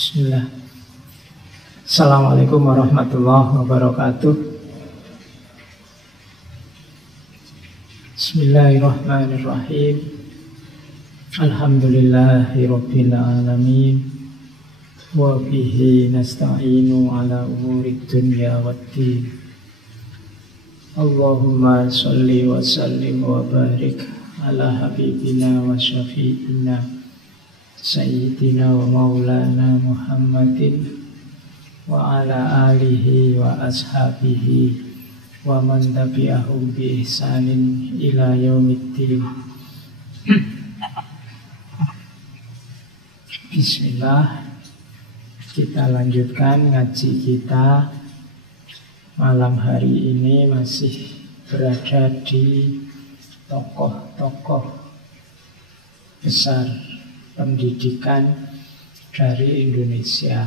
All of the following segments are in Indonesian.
Bismillah. Assalamualaikum warahmatullahi wabarakatuh. Bismillahirrahmanirrahim. Alhamdulillahirabbil alamin. Wa bihi nasta'inu ala umurid dunya waddin. Allahumma sholli wa sallim wa barik ala habibina wa syafi'ina Sayyidina wa maulana Muhammadin wa ala alihi wa ashabihi wa man tabi'ahum bi ihsanin ila yaumiddin. Bismillah. Kita lanjutkan ngaji kita. Malam hari ini masih berada di tokoh-tokoh besar pendidikan dari Indonesia.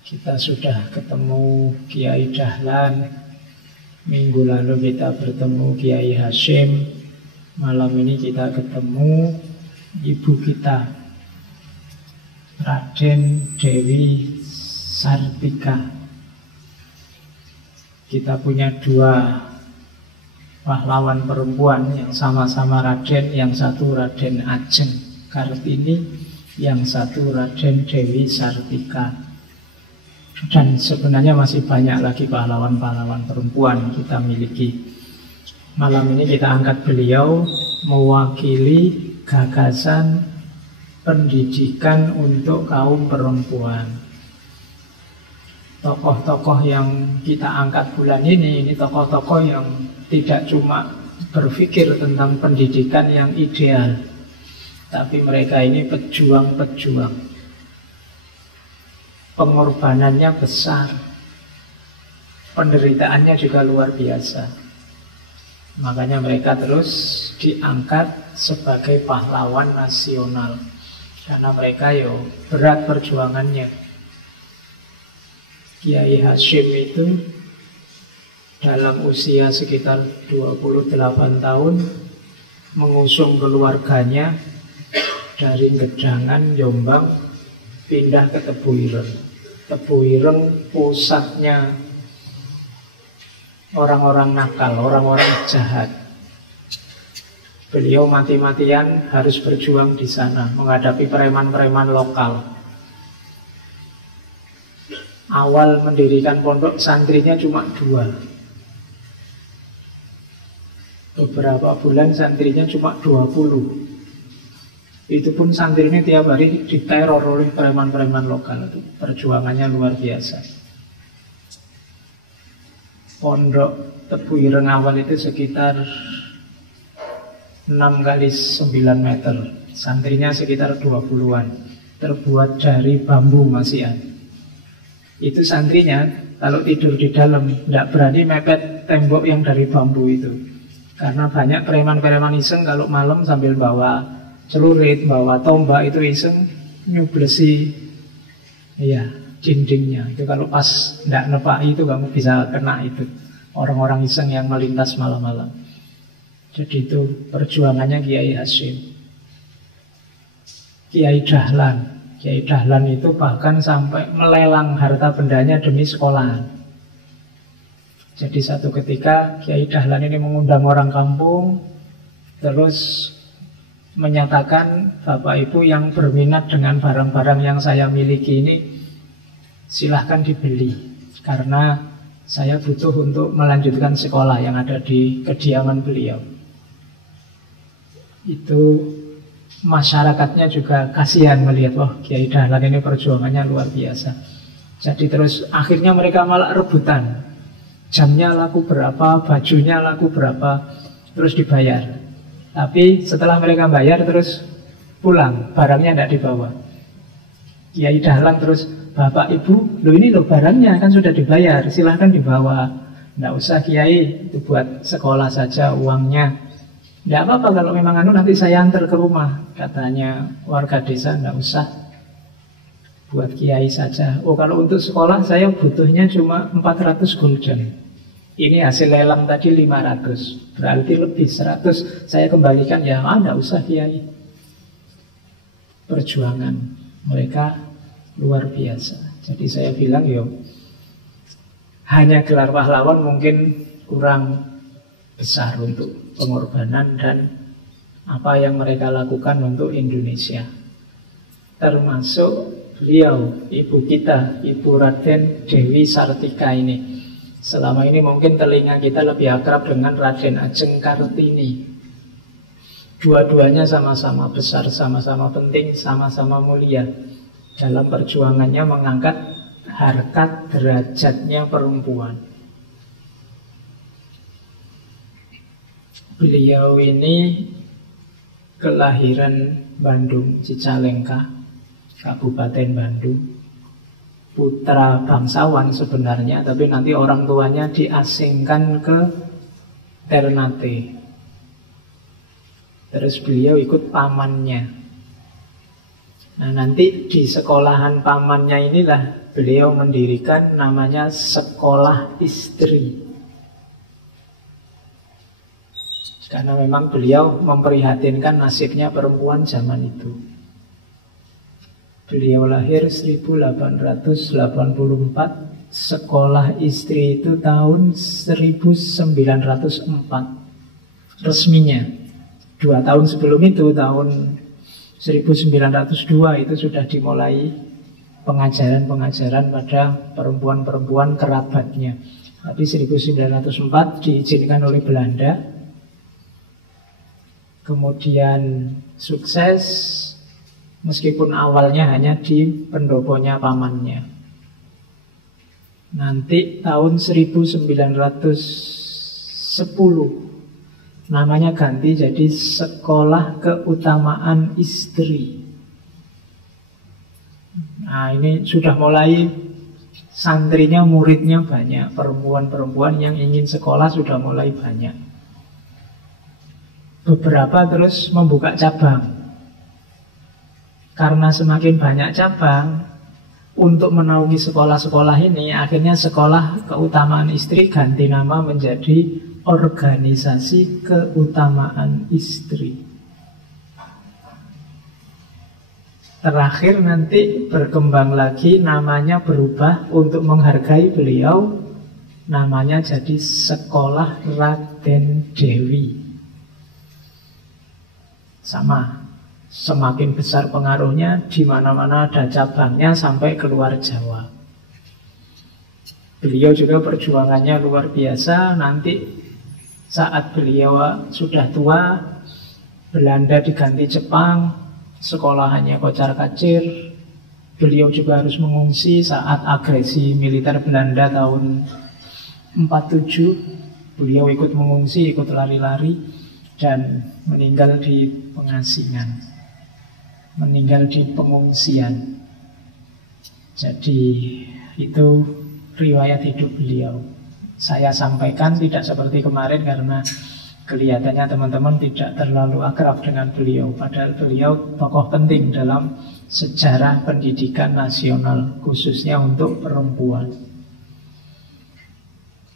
Kita sudah ketemu Kiai Dahlan, minggu lalu kita bertemu Kiai Hasyim, malam ini kita ketemu ibu kita, Raden Dewi Sartika. Kita punya dua pahlawan perempuan yang sama-sama Raden, yang satu Raden Ajeng Kartini, yang satu Raden Dewi Sartika. Dan sebenarnya masih banyak lagi pahlawan-pahlawan perempuan kita miliki. Malam ini kita angkat beliau mewakili gagasan pendidikan untuk kaum perempuan. Tokoh-tokoh yang kita angkat bulan ini tokoh-tokoh yang tidak cuma berpikir tentang pendidikan yang ideal, tapi mereka ini pejuang-pejuang. Pengorbanannya besar, penderitaannya juga luar biasa. Makanya mereka terus diangkat sebagai pahlawan nasional, karena mereka berat perjuangannya. Kiai Hasyim itu dalam usia sekitar 28 tahun mengusung keluarganya dari Gedangan, Jombang, pindah ke Tebu Ireng. Tebu Ireng pusatnya orang-orang nakal, orang-orang jahat. Beliau mati-matian harus berjuang di sana menghadapi preman-preman lokal. Awal mendirikan pondok santrinya cuma 2. Beberapa bulan santrinya cuma 20. Itu pun santrinya tiap hari diteror oleh preman-preman lokal. Itu perjuangannya luar biasa. Pondok Tebu Ireng awal itu sekitar 6 kali 9 meter. Santrinya sekitar 20-an. Terbuat dari bambu masian. Itu santrinya kalau tidur di dalam tidak berani mepet tembok yang dari bambu itu. Karena banyak preman-preman iseng kalau malam sambil bawa celurit, bawa tombak itu iseng nyublesi dindingnya. Itu kalau pas tidak nepaki itu kamu bisa kena itu. Orang-orang iseng yang melintas malam-malam. Jadi itu perjuangannya Kiai Hasyim. Kiai Dahlan. Kiai Dahlan itu bahkan sampai melelang harta bendanya demi sekolahan. Jadi satu ketika Kiai Dahlan ini mengundang orang kampung, terus menyatakan, Bapak Ibu yang berminat dengan barang-barang yang saya miliki ini, silahkan dibeli. Karena saya butuh untuk melanjutkan sekolah yang ada di kediaman beliau. Itu masyarakatnya juga kasihan melihat, wah Kiai Dahlan ini perjuangannya luar biasa. Jadi terus akhirnya mereka malah rebutan. Jamnya laku berapa, bajunya laku berapa, terus dibayar. Tapi setelah mereka bayar terus pulang, barangnya tidak dibawa. Kiai Dahlan terus, Bapak Ibu, ini barangnya kan sudah dibayar, silahkan dibawa. Tidak usah Kiai, itu buat sekolah saja uangnya. Tidak apa-apa kalau memang nanti saya antar ke rumah. Katanya warga desa, tidak usah, buat Kiai saja. Oh kalau untuk sekolah saya butuhnya cuma 400 gulden. Ini hasil lelang tadi 500, berarti lebih 100 saya kembalikan. Ya tidak usah Kiai. Perjuangan. Mereka luar biasa. Jadi saya bilang hanya gelar pahlawan mungkin kurang besar untuk pengorbanan dan apa yang mereka lakukan untuk Indonesia. Termasuk beliau, ibu kita, Ibu Raden Dewi Sartika ini. Selama ini mungkin telinga kita lebih akrab dengan Raden Ajeng Kartini. Dua-duanya sama-sama besar, sama-sama penting, sama-sama mulia dalam perjuangannya mengangkat harkat derajatnya perempuan. Beliau ini kelahiran Bandung, Cicalengka, Kabupaten Bandung. Putra bangsawan sebenarnya, tapi nanti orang tuanya diasingkan ke Ternate. Terus beliau ikut pamannya. Nah, nanti di sekolahan pamannya inilah beliau mendirikan namanya Sekolah Istri. Karena memang beliau memprihatinkan nasibnya perempuan zaman itu. Beliau lahir 1884, sekolah istri itu tahun 1904 resminya. 2 tahun sebelum itu, tahun 1902 itu sudah dimulai pengajaran-pengajaran pada perempuan-perempuan kerabatnya. Tapi 1904 diizinkan oleh Belanda. Kemudian sukses, meskipun awalnya hanya di pendoponya pamannya. Nanti tahun 1910 namanya ganti jadi Sekolah Keutamaan Istri. Nah, ini sudah mulai santrinya, muridnya banyak. Perempuan-perempuan yang ingin sekolah sudah mulai banyak. Beberapa terus membuka cabang. Karena semakin banyak cabang, untuk menaungi sekolah-sekolah ini, akhirnya Sekolah Keutamaan Istri ganti nama menjadi Organisasi Keutamaan Istri. Terakhir nanti berkembang lagi, namanya berubah untuk menghargai beliau, namanya jadi Sekolah Raden Dewi. Sama. Semakin besar pengaruhnya, di mana-mana ada cabangnya sampai keluar Jawa. Beliau juga perjuangannya luar biasa. Nanti saat beliau sudah tua, Belanda diganti Jepang, sekolahannya kocar-kacir. Beliau juga harus mengungsi saat agresi militer Belanda tahun 47. Beliau ikut mengungsi, ikut lari-lari, dan meninggal di pengasingan. Meninggal di pengungsian. Jadi itu riwayat hidup beliau. Saya sampaikan tidak seperti kemarin karena kelihatannya teman-teman tidak terlalu akrab dengan beliau. Padahal beliau tokoh penting dalam sejarah pendidikan nasional, khususnya untuk perempuan.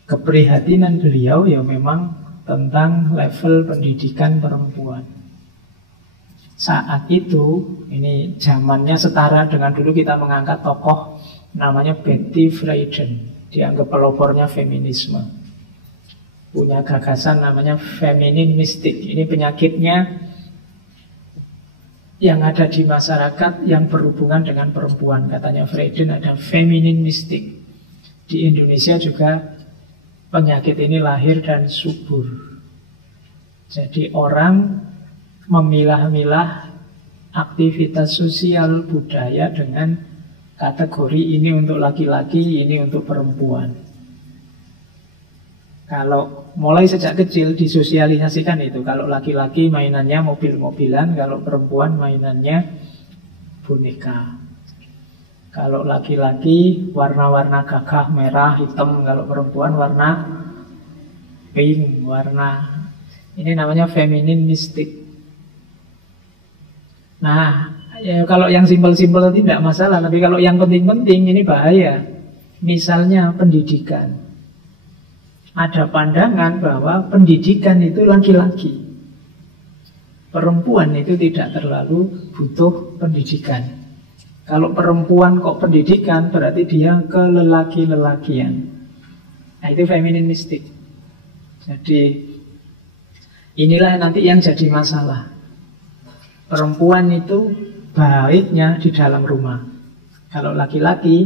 Keprihatinan beliau memang tentang level pendidikan perempuan. Saat itu, ini zamannya setara dengan dulu kita mengangkat tokoh namanya Betty Friedan, dianggap pelopornya feminisme. Punya gagasan namanya feminine mystic. Ini penyakitnya yang ada di masyarakat yang berhubungan dengan perempuan. Katanya Friedan ada feminine mystic. Di Indonesia juga penyakit ini lahir dan subur. Jadi orang memilah-milah aktivitas sosial budaya dengan kategori ini untuk laki-laki, ini untuk perempuan. Kalau mulai sejak kecil disosialisasikan itu, kalau laki-laki mainannya mobil-mobilan, kalau perempuan mainannya boneka. Kalau laki-laki warna-warna gagah, merah, hitam, kalau perempuan warna pink, warna ini namanya feminine mystic. Nah, kalau yang simpel-simpel tidak masalah, tapi kalau yang penting-penting ini bahaya. Misalnya pendidikan. Ada pandangan bahwa pendidikan itu laki-laki. Perempuan itu tidak terlalu butuh pendidikan. Kalau perempuan kok pendidikan, berarti dia kelelaki-lelakian. Nah, itu feminin mistik. Jadi inilah nanti yang jadi masalah. Perempuan itu baiknya di dalam rumah, kalau laki-laki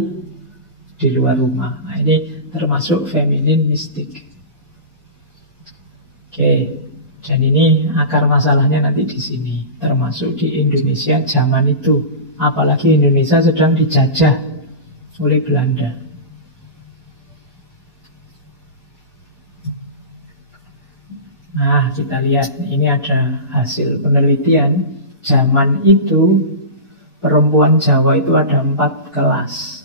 di luar rumah. Nah, ini termasuk feminin mistik. Oke, dan ini akar masalahnya nanti di sini, termasuk di Indonesia zaman itu. Apalagi Indonesia sedang dijajah oleh Belanda. Nah, kita lihat, ini ada hasil penelitian. Zaman itu perempuan Jawa itu ada 4 kelas.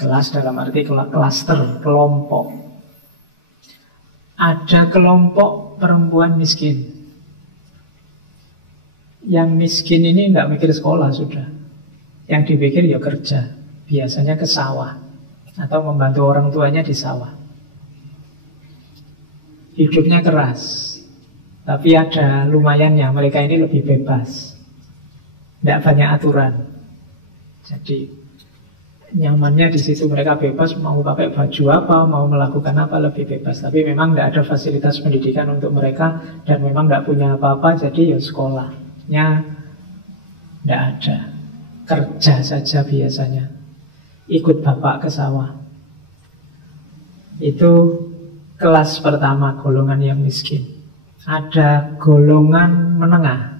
Kelas dalam arti klaster, kelompok. Ada kelompok perempuan miskin. Yang miskin ini nggak mikir sekolah sudah. Yang dipikir ya kerja. Biasanya ke sawah atau membantu orang tuanya di sawah. Hidupnya keras, tapi ada lumayannya, mereka ini lebih bebas, tidak banyak aturan. Jadi nyamannya di situ, mereka bebas mau pakai baju apa, mau melakukan apa, lebih bebas. Tapi memang tidak ada fasilitas pendidikan untuk mereka, dan memang tidak punya apa-apa, jadi ya sekolahnya tidak ada. Kerja saja biasanya, ikut bapak ke sawah. Itu kelas pertama, golongan yang miskin. Ada golongan menengah.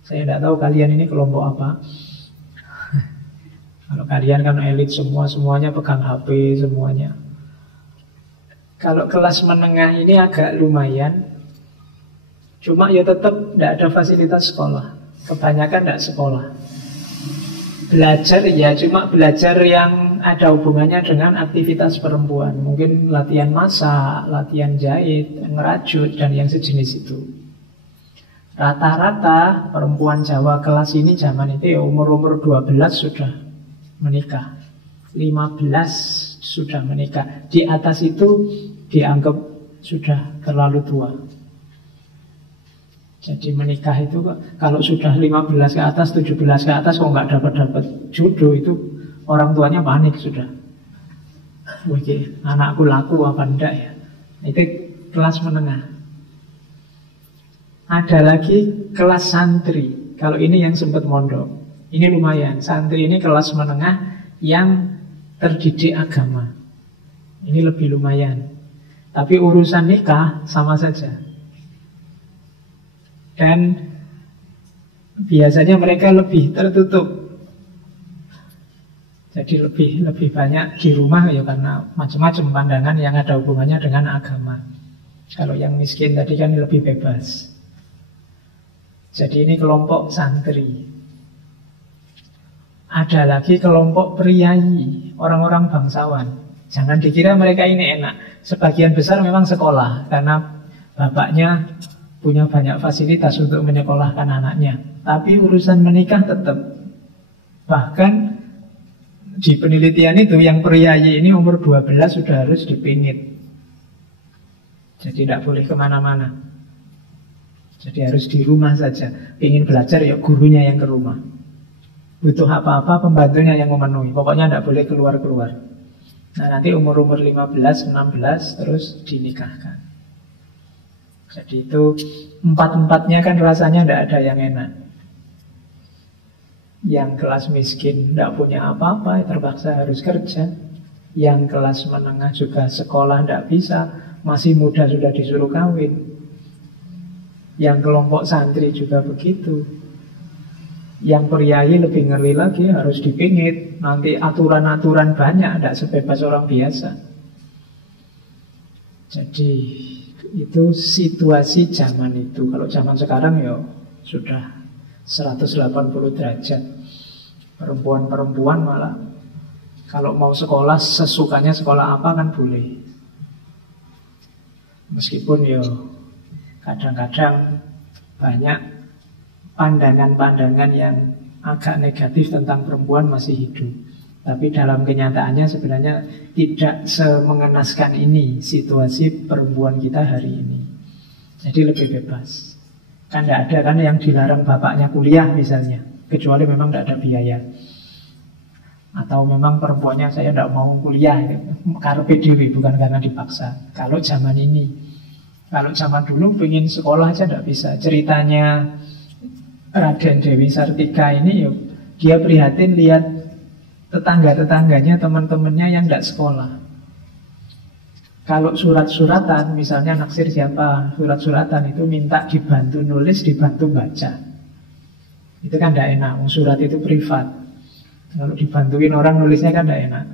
Saya tidak tahu kalian ini kelompok apa. Kalau kalian kan elit semua, semuanya pegang HP semuanya. Kalau kelas menengah ini agak lumayan. Cuma ya tetap tidak ada fasilitas sekolah. Kebanyakan tidak sekolah. Belajar ya cuma belajar yang ada hubungannya dengan aktivitas perempuan. Mungkin latihan masak, latihan jahit, ngerajut, dan yang sejenis itu. Rata-rata perempuan Jawa kelas ini zaman itu ya umur-umur 12 sudah menikah, 15 sudah menikah. Di atas itu dianggap sudah terlalu tua. Jadi menikah itu kalau sudah 15 ke atas, 17 ke atas kok nggak dapat jodoh, itu orang tuanya panik sudah. Wih, anakku laku apa enggak ya? Itu kelas menengah. Ada lagi kelas santri. Kalau ini yang sempat mondok, ini lumayan. Santri ini kelas menengah yang terdidik agama. Ini lebih lumayan. Tapi urusan nikah sama saja. Dan biasanya mereka lebih tertutup. Jadi lebih banyak di rumah ya, karena macam-macam pandangan yang ada hubungannya dengan agama. Kalau yang miskin tadi kan lebih bebas. Jadi ini kelompok santri. Ada lagi kelompok priayi, orang-orang bangsawan. Jangan dikira mereka ini enak. Sebagian besar memang sekolah, karena bapaknya punya banyak fasilitas untuk menyekolahkan anaknya. Tapi urusan menikah tetap. Bahkan di penelitian itu yang priayi ini umur 12 sudah harus dipingit. Jadi tidak boleh kemana-mana. Jadi harus di rumah saja. Ingin belajar ya gurunya yang ke rumah. Butuh apa-apa pembantunya yang memenuhi. Pokoknya tidak boleh keluar-keluar. Nah nanti umur-umur 15, 16 terus dinikahkan. Jadi itu empat-empatnya kan rasanya tidak ada yang enak. Yang kelas miskin tidak punya apa-apa, terpaksa harus kerja. Yang kelas menengah juga sekolah tidak bisa, masih muda sudah disuruh kawin. Yang kelompok santri juga begitu. Yang priayi lebih ngeri lagi, harus dipingit. Nanti aturan-aturan banyak, tidak sebebas orang biasa. Jadi itu situasi zaman itu. Kalau zaman sekarang ya sudah 180 derajat. Perempuan-perempuan malah kalau mau sekolah sesukanya sekolah apa kan boleh. Meskipun ya kadang-kadang banyak pandangan-pandangan yang agak negatif tentang perempuan masih hidup. Tapi dalam kenyataannya sebenarnya tidak semengenaskan ini situasi perempuan kita hari ini. Jadi lebih bebas. Kan tidak ada kan yang dilarang bapaknya kuliah misalnya, kecuali memang tidak ada biaya. Atau memang perempuannya saya tidak mau kuliah, karpe dewi, bukan karena dipaksa. Kalau zaman ini, kalau zaman dulu pengen sekolah aja tidak bisa. Ceritanya Raden Dewi Sartika ini ya, dia prihatin lihat tetangga-tetangganya, teman-temannya yang tidak sekolah. Kalau surat-suratan, misalnya naksir siapa, surat-suratan itu minta dibantu nulis, dibantu baca. Itu kan tidak enak, surat itu privat. Kalau dibantuin orang nulisnya kan tidak enak.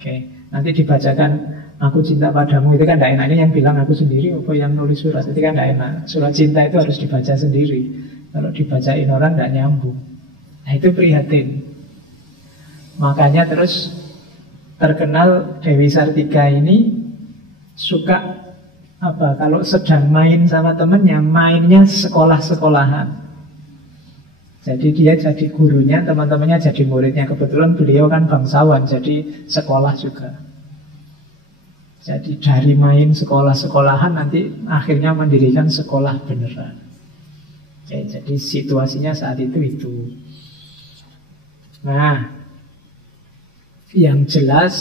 Oke, nanti dibacakan aku cinta padamu, itu kan tidak enak. Ini yang bilang aku sendiri, apa yang nulis surat, itu kan tidak enak. Surat cinta itu harus dibaca sendiri. Kalau dibacain orang tidak nyambung. Nah itu prihatin. Makanya terus terkenal Dewi Sartika ini suka apa? Kalau sedang main sama temennya, mainnya sekolah-sekolahan. Jadi dia jadi gurunya, teman-temannya jadi muridnya. Kebetulan beliau kan bangsawan, jadi sekolah juga. Jadi dari main sekolah-sekolahan nanti akhirnya mendirikan sekolah beneran. Oke, jadi situasinya saat itu. Nah, yang jelas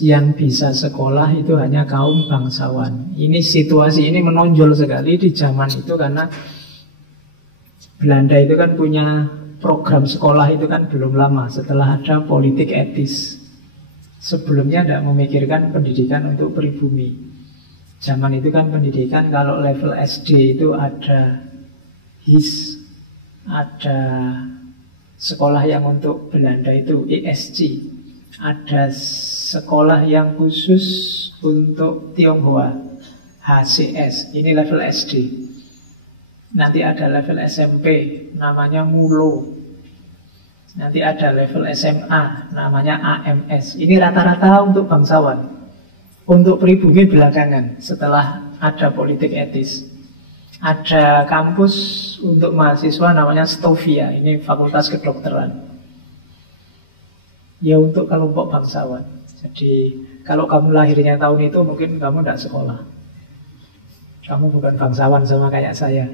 yang bisa sekolah itu hanya kaum bangsawan. Ini situasi ini menonjol sekali di zaman itu karena Belanda itu kan punya program sekolah itu kan belum lama setelah ada politik etis. Sebelumnya tidak memikirkan pendidikan untuk pribumi. Zaman itu kan pendidikan kalau level SD itu ada HIS, ada sekolah yang untuk Belanda itu ESC, ada sekolah yang khusus untuk Tionghoa HCS, ini level SD. Nanti ada level SMP, namanya MULO. Nanti ada level SMA, namanya AMS. Ini rata-rata untuk bangsawan. Untuk pribumi belakangan, setelah ada politik etis. Ada kampus untuk mahasiswa namanya Stovia. Ini fakultas kedokteran. Ya untuk kelompok bangsawan. Jadi kalau kamu lahirnya tahun itu mungkin kamu tidak sekolah. Kamu bukan bangsawan sama kayak saya.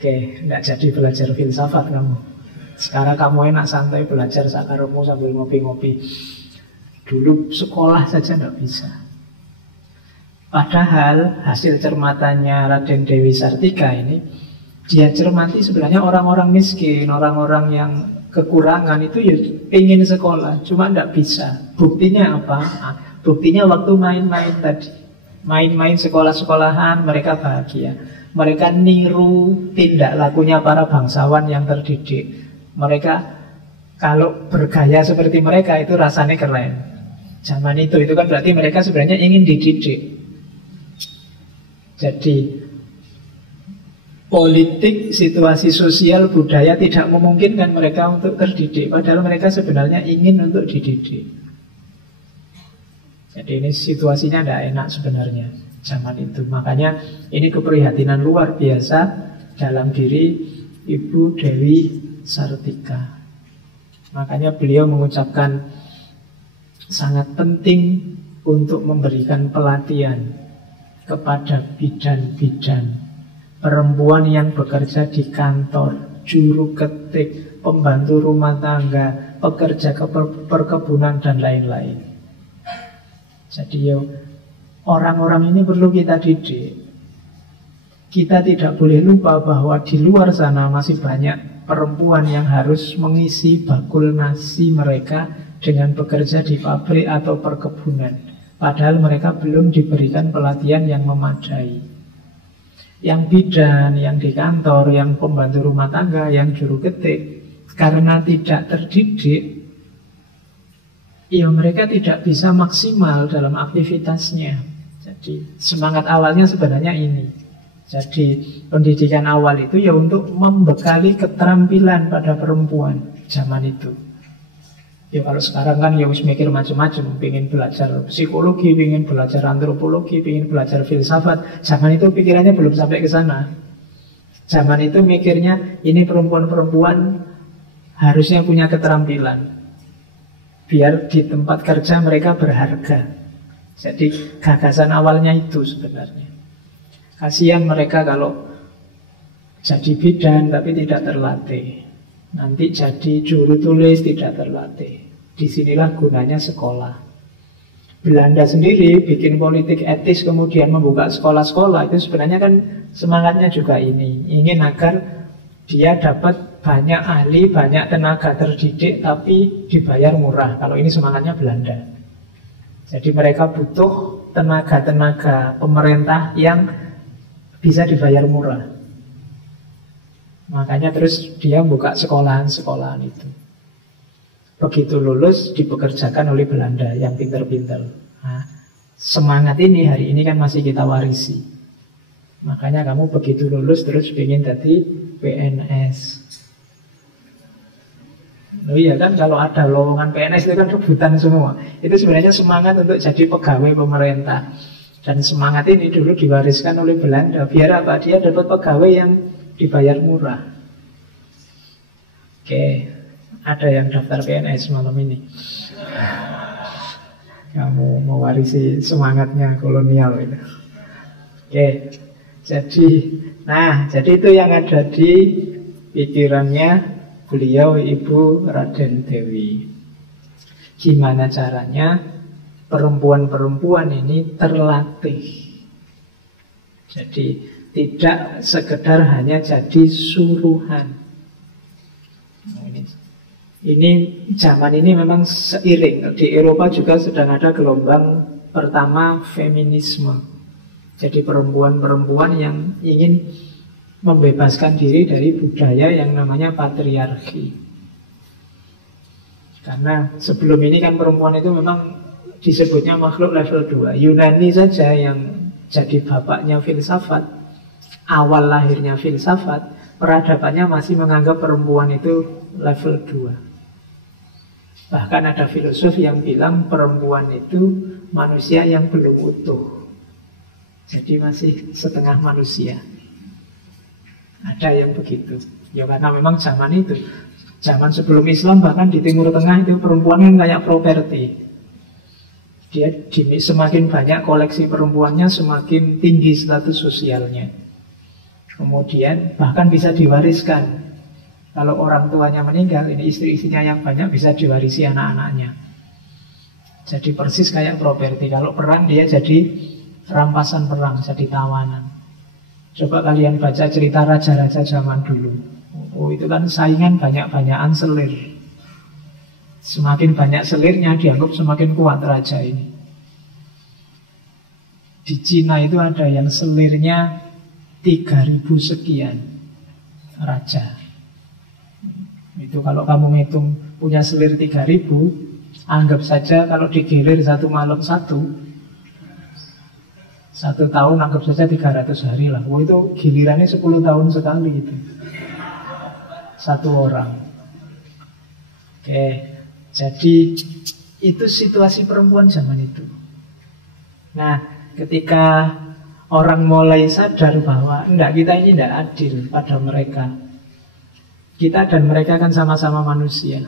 Oke, tidak jadi belajar filsafat kamu. Sekarang kamu enak santai belajar sakaremu sambil ngopi-ngopi. Dulu sekolah saja tidak bisa. Padahal hasil cermatannya Raden Dewi Sartika ini, dia cermati sebenarnya orang-orang miskin, orang-orang yang kekurangan itu ya ingin sekolah, cuma tidak bisa. Buktinya apa? Buktinya waktu main-main tadi. Main-main sekolah-sekolahan mereka bahagia. Mereka niru tindak lakunya para bangsawan yang terdidik. Mereka kalau bergaya seperti mereka itu rasanya keren. Zaman itu kan berarti mereka sebenarnya ingin dididik. Jadi politik, situasi sosial, budaya tidak memungkinkan mereka untuk terdidik. Padahal mereka sebenarnya ingin untuk dididik. Jadi ini situasinya tidak enak sebenarnya zaman itu. Makanya ini keprihatinan luar biasa dalam diri Ibu Dewi Sartika. Makanya beliau mengucapkan sangat penting untuk memberikan pelatihan kepada bidan-bidan, perempuan yang bekerja di kantor, juru ketik, pembantu rumah tangga, pekerja perkebunan dan lain-lain. Jadi orang-orang ini perlu kita didik. Kita tidak boleh lupa bahwa di luar sana masih banyak perempuan yang harus mengisi bakul nasi mereka dengan bekerja di pabrik atau perkebunan. Padahal mereka belum diberikan pelatihan yang memadai. Yang bidan, yang di kantor, yang pembantu rumah tangga, yang juru ketik, karena tidak terdidik, ya mereka tidak bisa maksimal dalam aktivitasnya. Jadi semangat awalnya sebenarnya ini. Jadi pendidikan awal itu ya untuk membekali keterampilan pada perempuan zaman itu. Ya kalau sekarang kan ya harus mikir macam-macam, pengen belajar psikologi, pengen belajar antropologi, pengen belajar filsafat. Zaman itu pikirannya belum sampai ke sana. Zaman itu mikirnya ini perempuan-perempuan harusnya punya keterampilan, biar di tempat kerja mereka berharga. Jadi gagasan awalnya itu sebenarnya. Kasihan mereka kalau Jadi bidan tapi tidak terlatih. Nanti jadi juru tulis tidak terlatih. Disinilah gunanya sekolah. Belanda sendiri bikin politik etis kemudian membuka sekolah-sekolah, itu sebenarnya kan semangatnya juga ini. Ingin agar dia dapat banyak ahli, banyak tenaga terdidik tapi dibayar murah. Kalau ini semangatnya Belanda. Jadi mereka butuh tenaga-tenaga pemerintah yang bisa dibayar murah. Makanya terus dia buka sekolahan-sekolahan itu. Begitu lulus dipekerjakan oleh Belanda yang pinter-pinter. Nah, semangat ini hari ini kan masih kita warisi. Makanya kamu begitu lulus terus ingin jadi PNS. Oh iya kan, kalau ada lowongan PNS itu kan rebutan semua. Itu sebenarnya semangat untuk jadi pegawai pemerintah. Dan semangat ini dulu diwariskan oleh Belanda. Biar apa? Dia dapat pegawai yang dibayar murah. Oke, ada yang daftar PNS malam ini. Kamu mewarisi semangatnya kolonial itu. Oke, jadi itu yang ada di pikirannya beliau Ibu Raden Dewi. Gimana caranya perempuan-perempuan ini terlatih. Jadi tidak sekedar hanya jadi suruhan. Ini zaman ini memang seiring. Di Eropa juga sedang ada gelombang pertama feminisme. Jadi perempuan-perempuan yang ingin membebaskan diri dari budaya yang namanya patriarki. Karena sebelum ini kan perempuan itu memang disebutnya makhluk level 2. Yunani saja yang jadi bapaknya filsafat, awal lahirnya filsafat, peradabannya masih menganggap perempuan itu level 2. Bahkan ada filosof yang bilang perempuan itu manusia yang belum utuh. Jadi masih setengah manusia. Ada yang begitu. Ya karena memang zaman itu, zaman sebelum Islam bahkan di Timur Tengah itu perempuan kan kayak properti. Dia semakin banyak koleksi perempuannya, semakin tinggi status sosialnya. Kemudian bahkan bisa diwariskan. Kalau orang tuanya meninggal, ini istri-istrinya yang banyak bisa diwarisi anak-anaknya. Jadi persis kayak properti. Kalau perang dia jadi rampasan perang, jadi tawanan. Coba kalian baca cerita raja-raja zaman dulu. Oh itu kan saingan banyak-banyakan selir. Semakin banyak selirnya dianggap semakin kuat raja ini. Di Cina itu ada yang selirnya 3.000 sekian raja. Itu kalau kamu ngitung punya selir 3.000, anggap saja kalau digilir satu malam satu tahun anggap saja 300 hari lah. Wah itu gilirannya 10 tahun sekali itu. Satu orang. Oke, jadi itu situasi perempuan zaman itu. Nah, ketika orang mulai sadar bahwa enggak, kita ini enggak adil pada mereka. Kita dan mereka kan sama-sama manusia.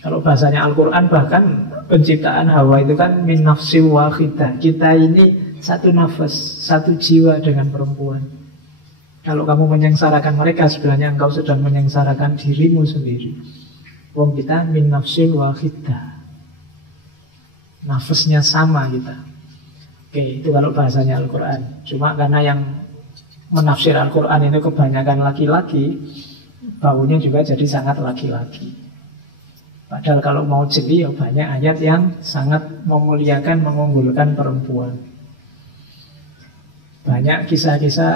Kalau bahasanya Al-Quran bahkan penciptaan Hawa itu kan min nafsi wahidah. Kita ini satu nafas, satu jiwa dengan perempuan. Kalau kamu menyengsarakan mereka, sebenarnya engkau sedang menyengsarakan dirimu sendiri. Wong kita min nafsi wahidah. Nafasnya sama kita. Oke, itu kalau bahasanya Al-Quran. Cuma karena yang menafsir Al-Quran itu kebanyakan laki-laki, baunya juga jadi sangat laki-laki. Padahal kalau mau jeli ya banyak ayat yang sangat memuliakan, mengunggulkan perempuan. Banyak kisah-kisah,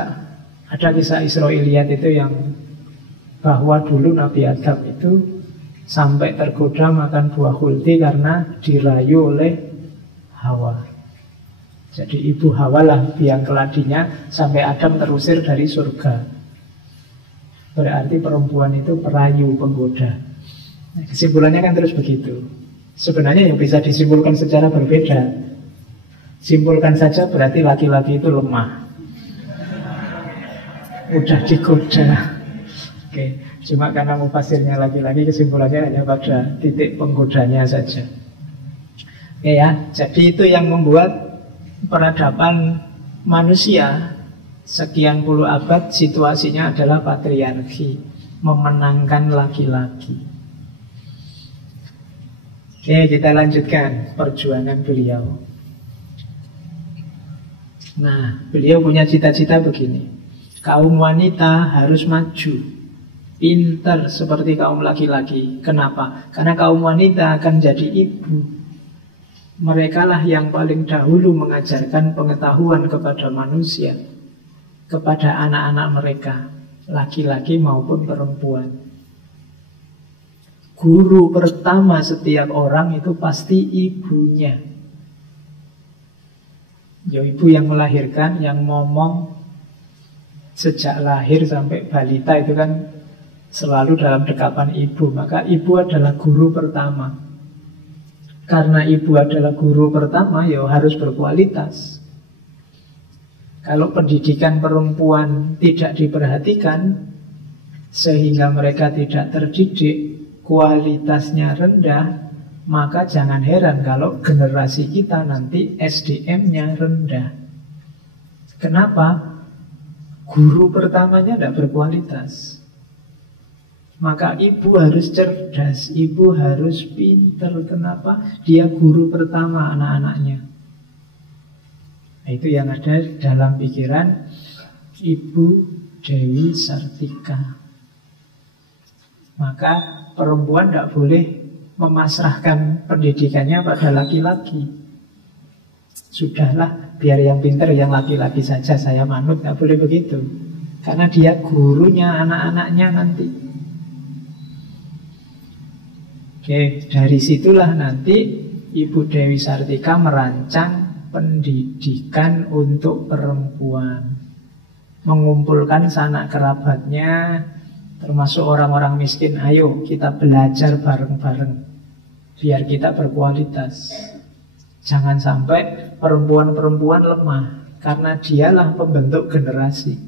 ada kisah Israiliyat itu yang bahwa dulu Nabi Adam itu sampai tergoda makan buah khuldi karena dirayu oleh Hawa. Jadi ibu Hawa lah biang keladinya sampai Adam terusir dari surga. Berarti perempuan itu perayu, penggoda. Nah, kesimpulannya kan terus begitu. Sebenarnya yang bisa disimpulkan secara berbeda. Simpulkan saja berarti laki-laki itu lemah, mudah digoda. Oke, cuma karena mufasirnya laki-laki, kesimpulannya hanya pada titik penggodanya saja. Oke ya, jadi itu yang membuat peradaban manusia Sekian puluh abad situasinya adalah patriarki, memenangkan laki-laki. Oke, kita lanjutkan perjuangan beliau. Nah, beliau punya cita-cita begini. Kaum wanita harus maju, pintar seperti kaum laki-laki. Kenapa? Karena kaum wanita akan jadi ibu. Mereka lah yang paling dahulu mengajarkan pengetahuan kepada manusia, kepada anak-anak mereka, laki-laki maupun perempuan. Guru pertama setiap orang itu pasti ibunya. Ya, ibu yang melahirkan, yang ngomong sejak lahir sampai balita itu kan selalu dalam dekapan ibu. Maka ibu adalah guru pertama. Karena ibu adalah guru pertama, ya harus berkualitas. Kalau pendidikan perempuan tidak diperhatikan, sehingga mereka tidak terdidik, kualitasnya rendah, maka jangan heran kalau generasi kita nanti SDM-nya rendah. Kenapa? Guru pertamanya tidak berkualitas. Maka ibu harus cerdas, ibu harus pintar. Kenapa? Dia guru pertama anak-anaknya. Nah, itu yang ada dalam pikiran Ibu Dewi Sartika. Maka perempuan tidak boleh memasrahkan pendidikannya pada laki-laki. Sudahlah, biar yang pintar yang laki-laki saja, saya manut. Tidak boleh begitu. Karena dia gurunya anak-anaknya nanti. Oke, dari situlah nanti Ibu Dewi Sartika merancang pendidikan untuk perempuan. Mengumpulkan sanak kerabatnya, termasuk orang-orang miskin. Ayo kita belajar bareng-bareng, biar kita berkualitas. Jangan sampai perempuan-perempuan lemah, karena dialah pembentuk generasi.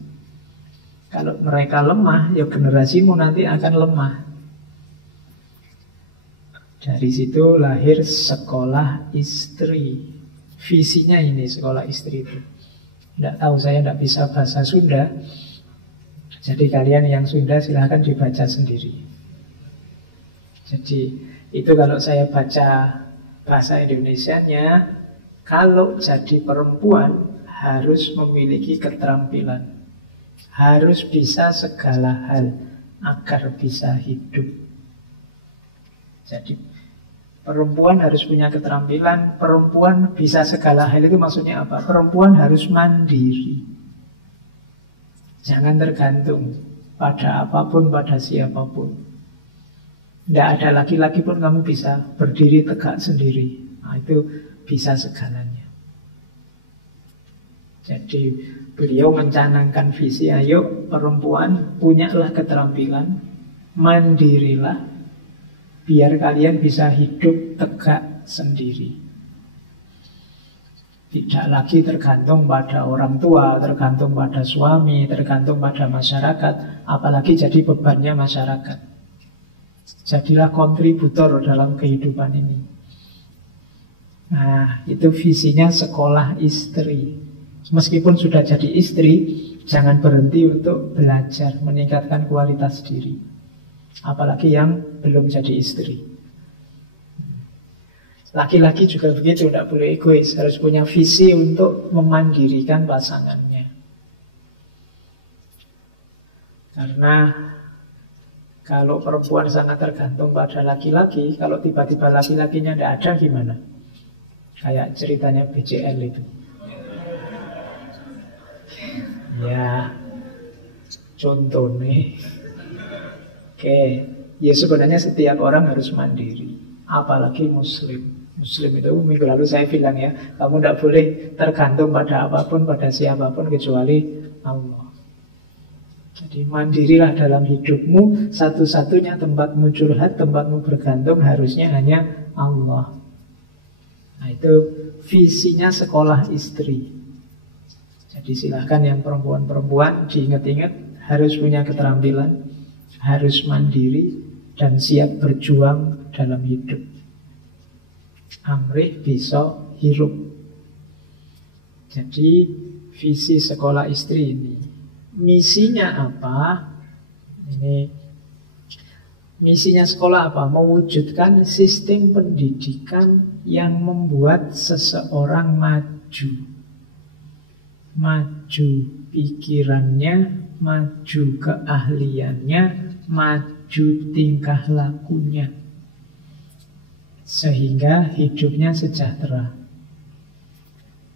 Kalau mereka lemah, ya generasimu nanti akan lemah. Dari situ lahir sekolah istri. Visinya ini sekolah istri itu. Tidak tahu, saya tidak bisa bahasa Sunda. Jadi kalian yang Sunda silahkan dibaca sendiri. Jadi itu kalau saya baca bahasa Indonesianya, kalau jadi perempuan harus memiliki keterampilan, harus bisa segala hal agar bisa hidup. Jadi perempuan harus punya keterampilan. Perempuan bisa segala hal itu maksudnya apa? Perempuan harus mandiri. Jangan tergantung pada apapun, pada siapapun. Tidak ada laki-laki pun kamu bisa berdiri tegak sendiri. Nah, itu bisa segalanya. Jadi beliau mencanangkan visi, ayo perempuan punyalah keterampilan, mandirilah, biar kalian bisa hidup tegak sendiri. Tidak lagi tergantung pada orang tua, tergantung pada suami, tergantung pada masyarakat, apalagi jadi bebannya masyarakat. Jadilah kontributor dalam kehidupan ini. Nah, itu visinya sekolah istri. Meskipun sudah jadi istri, jangan berhenti untuk belajar, meningkatkan kualitas diri. Apalagi yang belum jadi istri. Laki-laki juga begitu, tidak boleh egois. Harus punya visi untuk memandirikan pasangannya. Karena kalau perempuan sangat tergantung pada laki-laki, kalau tiba-tiba laki-lakinya tidak ada gimana? Kayak ceritanya BCL itu. Ya, contoh nih. Oke, ya sebenarnya setiap orang harus mandiri, apalagi Muslim. Muslim itu minggu lalu saya bilang ya, kamu tidak boleh tergantung pada apapun, pada siapapun kecuali Allah. Jadi mandirilah dalam hidupmu. Satu-satunya tempatmu curhat, tempatmu bergantung harusnya hanya Allah. Nah, itu visinya sekolah istri. Jadi silahkan yang perempuan-perempuan diingat-ingat, harus punya keterampilan, harus mandiri, dan siap berjuang dalam hidup. Amrih bisa hirup. Jadi visi sekolah istri ini. Misinya apa? Ini misinya sekolah apa? Mewujudkan sistem pendidikan yang membuat seseorang maju. Maju pikirannya, maju keahliannya, maju tingkah lakunya. Sehingga hidupnya sejahtera.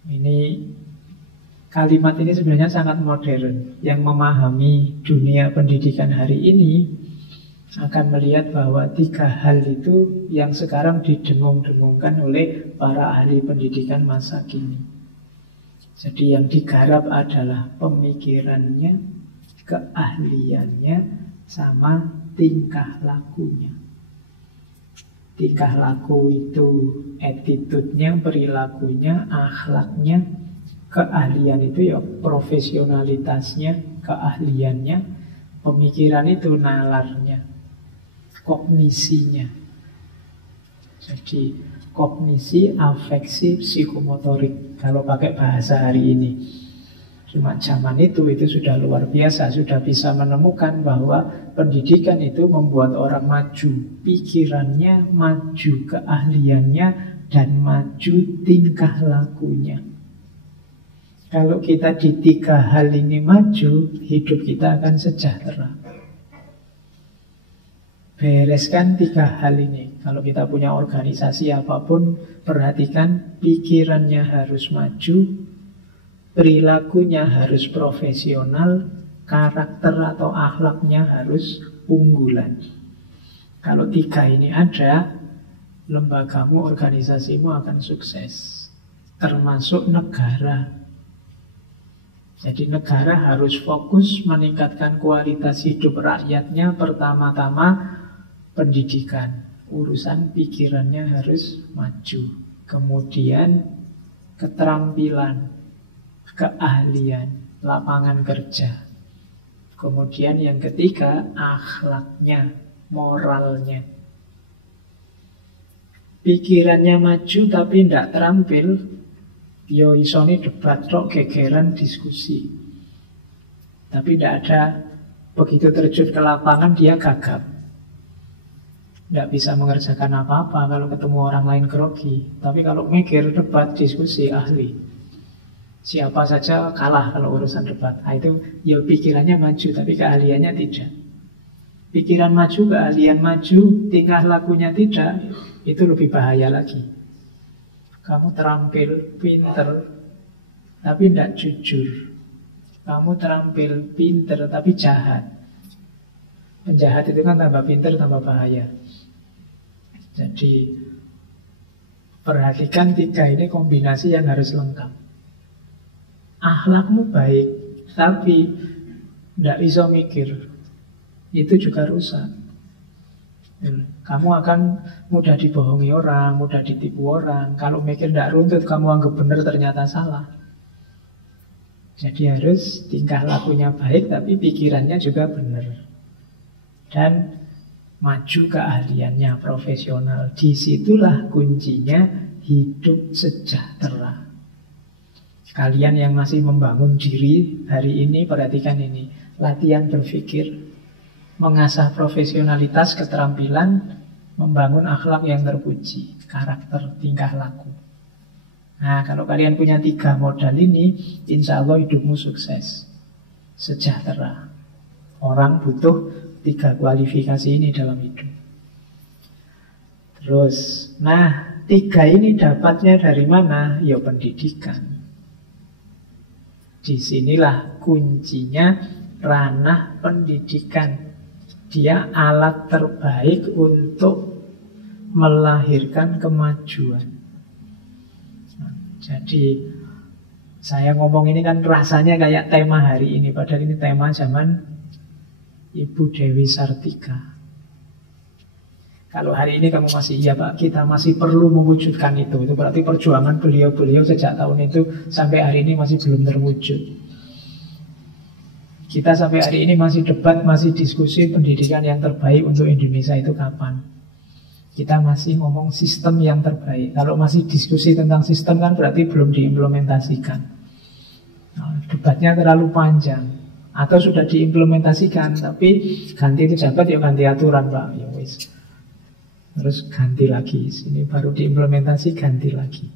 Ini kalimat ini sebenarnya sangat modern. Yang memahami dunia pendidikan hari ini akan melihat bahwa 3 hal itu yang sekarang didengung-dengungkan oleh para ahli pendidikan masa kini. Jadi yang digarap adalah pemikirannya, keahliannya, sama tingkah lakunya. Tingkah laku itu attitude-nya, perilakunya, akhlaknya. Keahlian itu ya profesionalitasnya, keahliannya. Pemikiran itu nalarnya, kognisinya. Jadi kognisi, afeksi, psikomotorik kalau pakai bahasa hari ini. Cuma zaman itu sudah luar biasa, sudah bisa menemukan bahwa pendidikan itu membuat orang maju pikirannya, maju keahliannya, dan maju tingkah lakunya. Kalau kita di 3 hal ini maju, hidup kita akan sejahtera. Bereskan 3 hal ini. Kalau kita punya organisasi apapun, perhatikan pikirannya harus maju, perilakunya harus profesional, karakter atau akhlaknya harus unggulan. Kalau 3 ini ada, lembagamu, organisasimu akan sukses. Termasuk negara. Jadi negara harus fokus meningkatkan kualitas hidup rakyatnya. Pertama-tama pendidikan. Urusan pikirannya harus maju. Kemudian keterampilan, keahlian, lapangan kerja. Kemudian yang ketiga, akhlaknya, moralnya. Pikirannya maju tapi tidak terampil, yo isoni debat tok, gegeran, diskusi. Tapi tidak ada, begitu terjun ke lapangan dia gagap. Tidak bisa mengerjakan apa-apa kalau ketemu orang lain grogi. Tapi kalau mikir, debat, diskusi, ahli. Siapa saja kalah kalau urusan debat. Nah, itu ya pikirannya maju, tapi keahliannya tidak. Pikiran maju, keahlian maju, tingkah lakunya tidak, itu lebih bahaya lagi. Kamu terampil, pinter, tapi tidak jujur. Kamu terampil, pinter, tapi jahat. Penjahat itu kan tambah pinter, tambah bahaya. Jadi perhatikan 3 ini kombinasi yang harus lengkap. Akhlakmu baik, tapi tidak bisa mikir, itu juga rusak. Kamu akan mudah dibohongi orang, mudah ditipu orang. Kalau mikir tidak runtut, kamu anggap benar, ternyata salah. Jadi harus tingkah lakunya baik, tapi pikirannya juga benar. Dan maju keahliannya, profesional. Disitulah kuncinya hidup sejahtera. Kalian yang masih membangun diri hari ini, perhatikan ini. Latihan berpikir, mengasah profesionalitas, keterampilan, membangun akhlak yang terpuji, karakter, tingkah laku. Nah, kalau kalian punya 3 modal ini, insya Allah hidupmu sukses, sejahtera. Orang butuh 3 kualifikasi ini dalam hidup. Terus, nah 3 ini dapatnya dari mana? Ya pendidikan. Disinilah kuncinya, ranah pendidikan. Dia alat terbaik untuk melahirkan kemajuan. Nah, jadi saya ngomong ini kan rasanya kayak tema hari ini, padahal ini tema zaman Ibu Dewi Sartika. Kalau hari ini kamu masih, iya Pak, kita masih perlu mewujudkan itu berarti perjuangan beliau-beliau sejak tahun itu sampai hari ini masih belum terwujud. Kita sampai hari ini masih debat, masih diskusi pendidikan yang terbaik untuk Indonesia itu kapan. Kita masih ngomong sistem yang terbaik. Kalau masih diskusi tentang sistem kan berarti belum diimplementasikan. Nah, debatnya terlalu panjang. Atau sudah diimplementasikan, tapi ganti pejabat ya ganti aturan Pak, ya wis. Terus ganti lagi, sini baru diimplementasi, ganti lagi.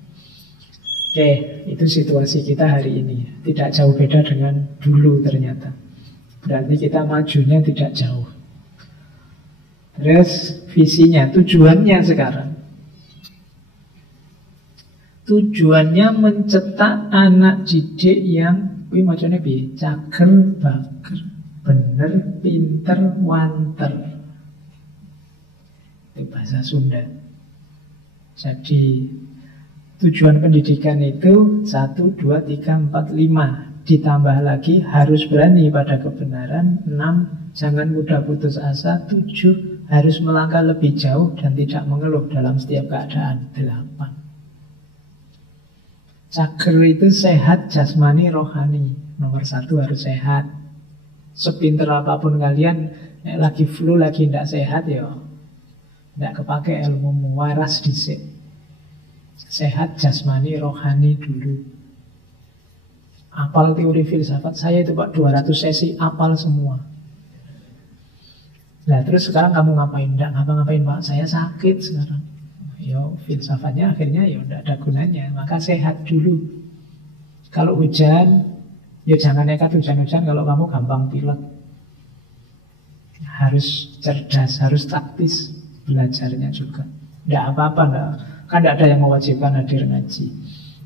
Oke, itu situasi kita hari ini. Tidak jauh beda dengan dulu ternyata. Berarti kita majunya tidak jauh. Terus visinya, tujuannya sekarang. Tujuannya mencetak anak didik yang macamnya bi, cager, bager, bener, pinter, wanter. Itu bahasa Sunda. Jadi tujuan pendidikan itu 1, 2, 3, 4, 5. Ditambah lagi harus berani pada kebenaran. 6, jangan mudah putus asa. 7, harus melangkah lebih jauh dan tidak mengeluh dalam setiap keadaan. 8. Cager itu sehat jasmani rohani. Nomor 1 harus sehat. Sepinter apapun kalian, lagi flu, lagi tidak sehat ya tidak kepake ilmu, waras dhisik. Sehat jasmani rohani dulu. Apal teori filsafat saya itu Pak, 200 sesi apal semua. Nah terus sekarang kamu ngapain? Tidak ngapa-ngapain Pak, saya sakit sekarang. Yo, filsafatnya akhirnya ya udah ada gunanya. Maka sehat dulu. Kalau hujan, ya jangan nekat hujan-hujan kalau kamu gampang pilek. Harus cerdas, harus taktis belajarnya juga. Tidak apa-apa, kan tidak ada yang mewajibkan hadir ngaji.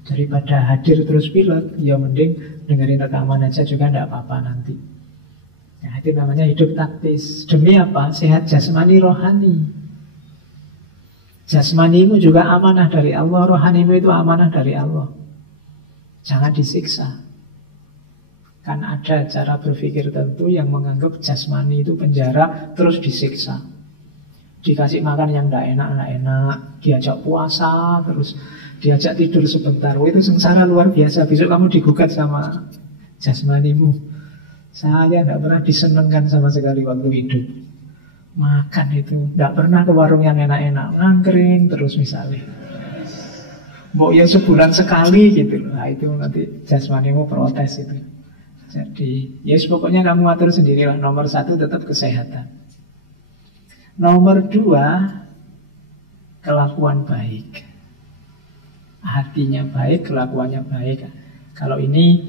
Daripada hadir terus pilek, ya mending dengerin rekaman aja juga tidak apa-apa nanti. Nah, itu namanya hidup taktis. Demi apa? Sehat jasmani rohani. Jasmanimu juga amanah dari Allah, rohanimu itu amanah dari Allah. Jangan disiksa. Kan ada cara berpikir tertentu yang menganggap jasmani itu penjara, terus disiksa. Dikasih makan yang tidak enak, diajak puasa, terus diajak tidur sebentar. Itu sengsara luar biasa. Besok kamu digugat sama jasmanimu. Saya tidak pernah disenengkan sama sekali waktu hidup. Makan itu tidak pernah ke warung yang enak-enak, ngangkring terus misalnya. Mbok ya sebulan sekali gitu. Nah itu nanti jasmanimu protes itu. Jadi ya pokoknya kamu atur sendirilah. Nomor 1 tetap kesehatan. Nomor 2 kelakuan baik. Hatinya baik, kelakuannya baik. Kalau ini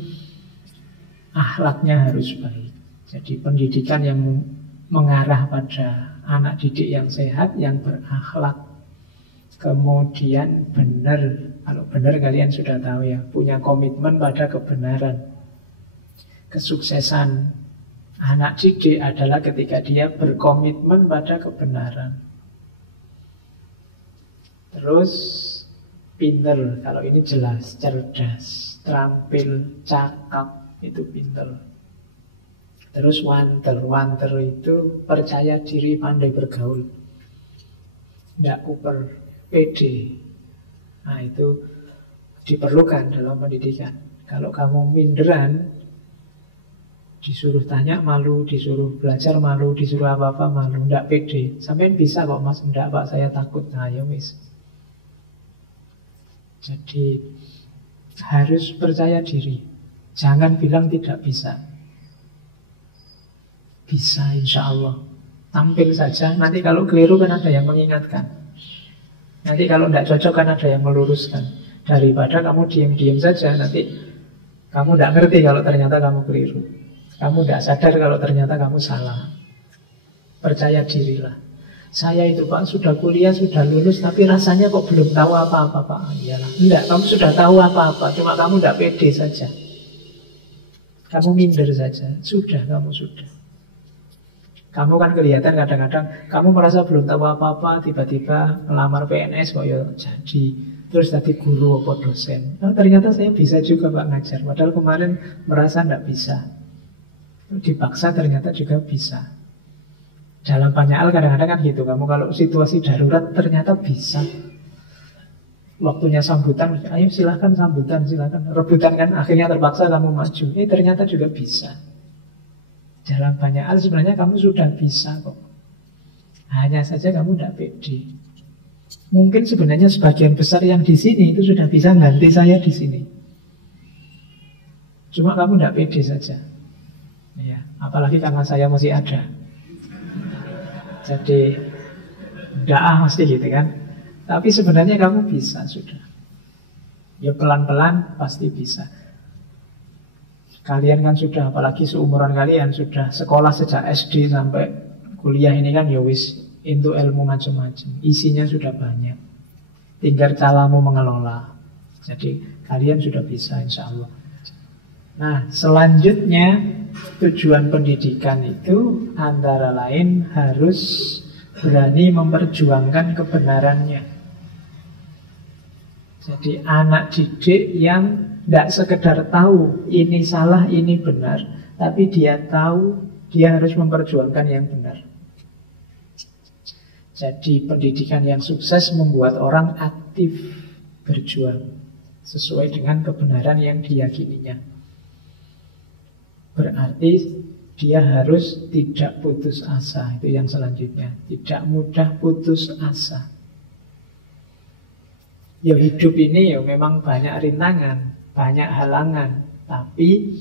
akhlaknya harus baik. Jadi pendidikan yang mengarah pada anak didik yang sehat, yang berakhlak. Kemudian benar. Kalau benar kalian sudah tahu ya, punya komitmen pada kebenaran. Kesuksesan anak didik adalah ketika dia berkomitmen pada kebenaran. Terus pinter, kalau ini jelas, cerdas, terampil, cakap, itu pinter. Terus wanter itu percaya diri, pandai bergaul, tidak kuper, pede. Nah itu diperlukan dalam pendidikan. Kalau kamu minderan, disuruh tanya malu, disuruh belajar malu, disuruh apa-apa malu, tidak pede. Sampai bisa kok mas, tidak Pak saya takut. Nah ya wis. Jadi harus percaya diri. Jangan bilang tidak bisa. Bisa insya Allah. Tampil saja. Nanti kalau keliru kan ada yang mengingatkan. Nanti kalau tidak cocok kan ada yang meluruskan. Daripada kamu diam-diam saja, nanti kamu tidak ngerti kalau ternyata kamu keliru. Kamu tidak sadar kalau ternyata kamu salah. Percaya dirilah. Saya itu Pak sudah kuliah, sudah lulus, tapi rasanya kok belum tahu apa-apa Pak. Iyalah. Enggak, kamu sudah tahu apa-apa, cuma kamu tidak pede saja. Kamu minder saja. Sudah, kamu sudah. Kamu kan kelihatan kadang-kadang kamu merasa belum tahu apa-apa, tiba-tiba melamar PNS kok ya jadi. Terus tadi guru atau dosen. Oh, ternyata saya bisa juga Pak ngajar. Padahal kemarin merasa tidak bisa. Dipaksa ternyata juga bisa. Dalam banyak hal kadang-kadang kan gitu. Kamu kalau situasi darurat ternyata bisa. Waktunya sambutan, ayo silahkan sambutan, silahkan. Rebutan kan akhirnya terpaksa kamu maju. Ternyata juga bisa. Dalam banyak hal sebenarnya kamu sudah bisa kok. Hanya saja kamu tidak pede. Mungkin sebenarnya sebagian besar yang di sini itu sudah bisa ganti saya di sini. Cuma kamu tidak pede saja. Ya, apalagi karena saya masih ada. Jadi daah mesti gitu kan. Tapi sebenarnya kamu bisa sudah. Ya pelan-pelan pasti bisa. Kalian kan sudah, apalagi seumuran kalian sudah sekolah sejak SD sampai kuliah ini kan ya wis into ilmu macam-macam. Isinya sudah banyak. Tinggal caramu mengelola. Jadi kalian sudah bisa insya Allah. Nah selanjutnya tujuan pendidikan itu antara lain harus berani memperjuangkan kebenarannya. Jadi anak didik yang tidak sekedar tahu ini salah, ini benar, tapi dia tahu dia harus memperjuangkan yang benar. Jadi pendidikan yang sukses membuat orang aktif berjuang sesuai dengan kebenaran yang diyakininya. Berarti dia harus tidak putus asa. Itu yang selanjutnya. Tidak mudah putus asa. Ya hidup ini ya memang banyak rintangan, banyak halangan. Tapi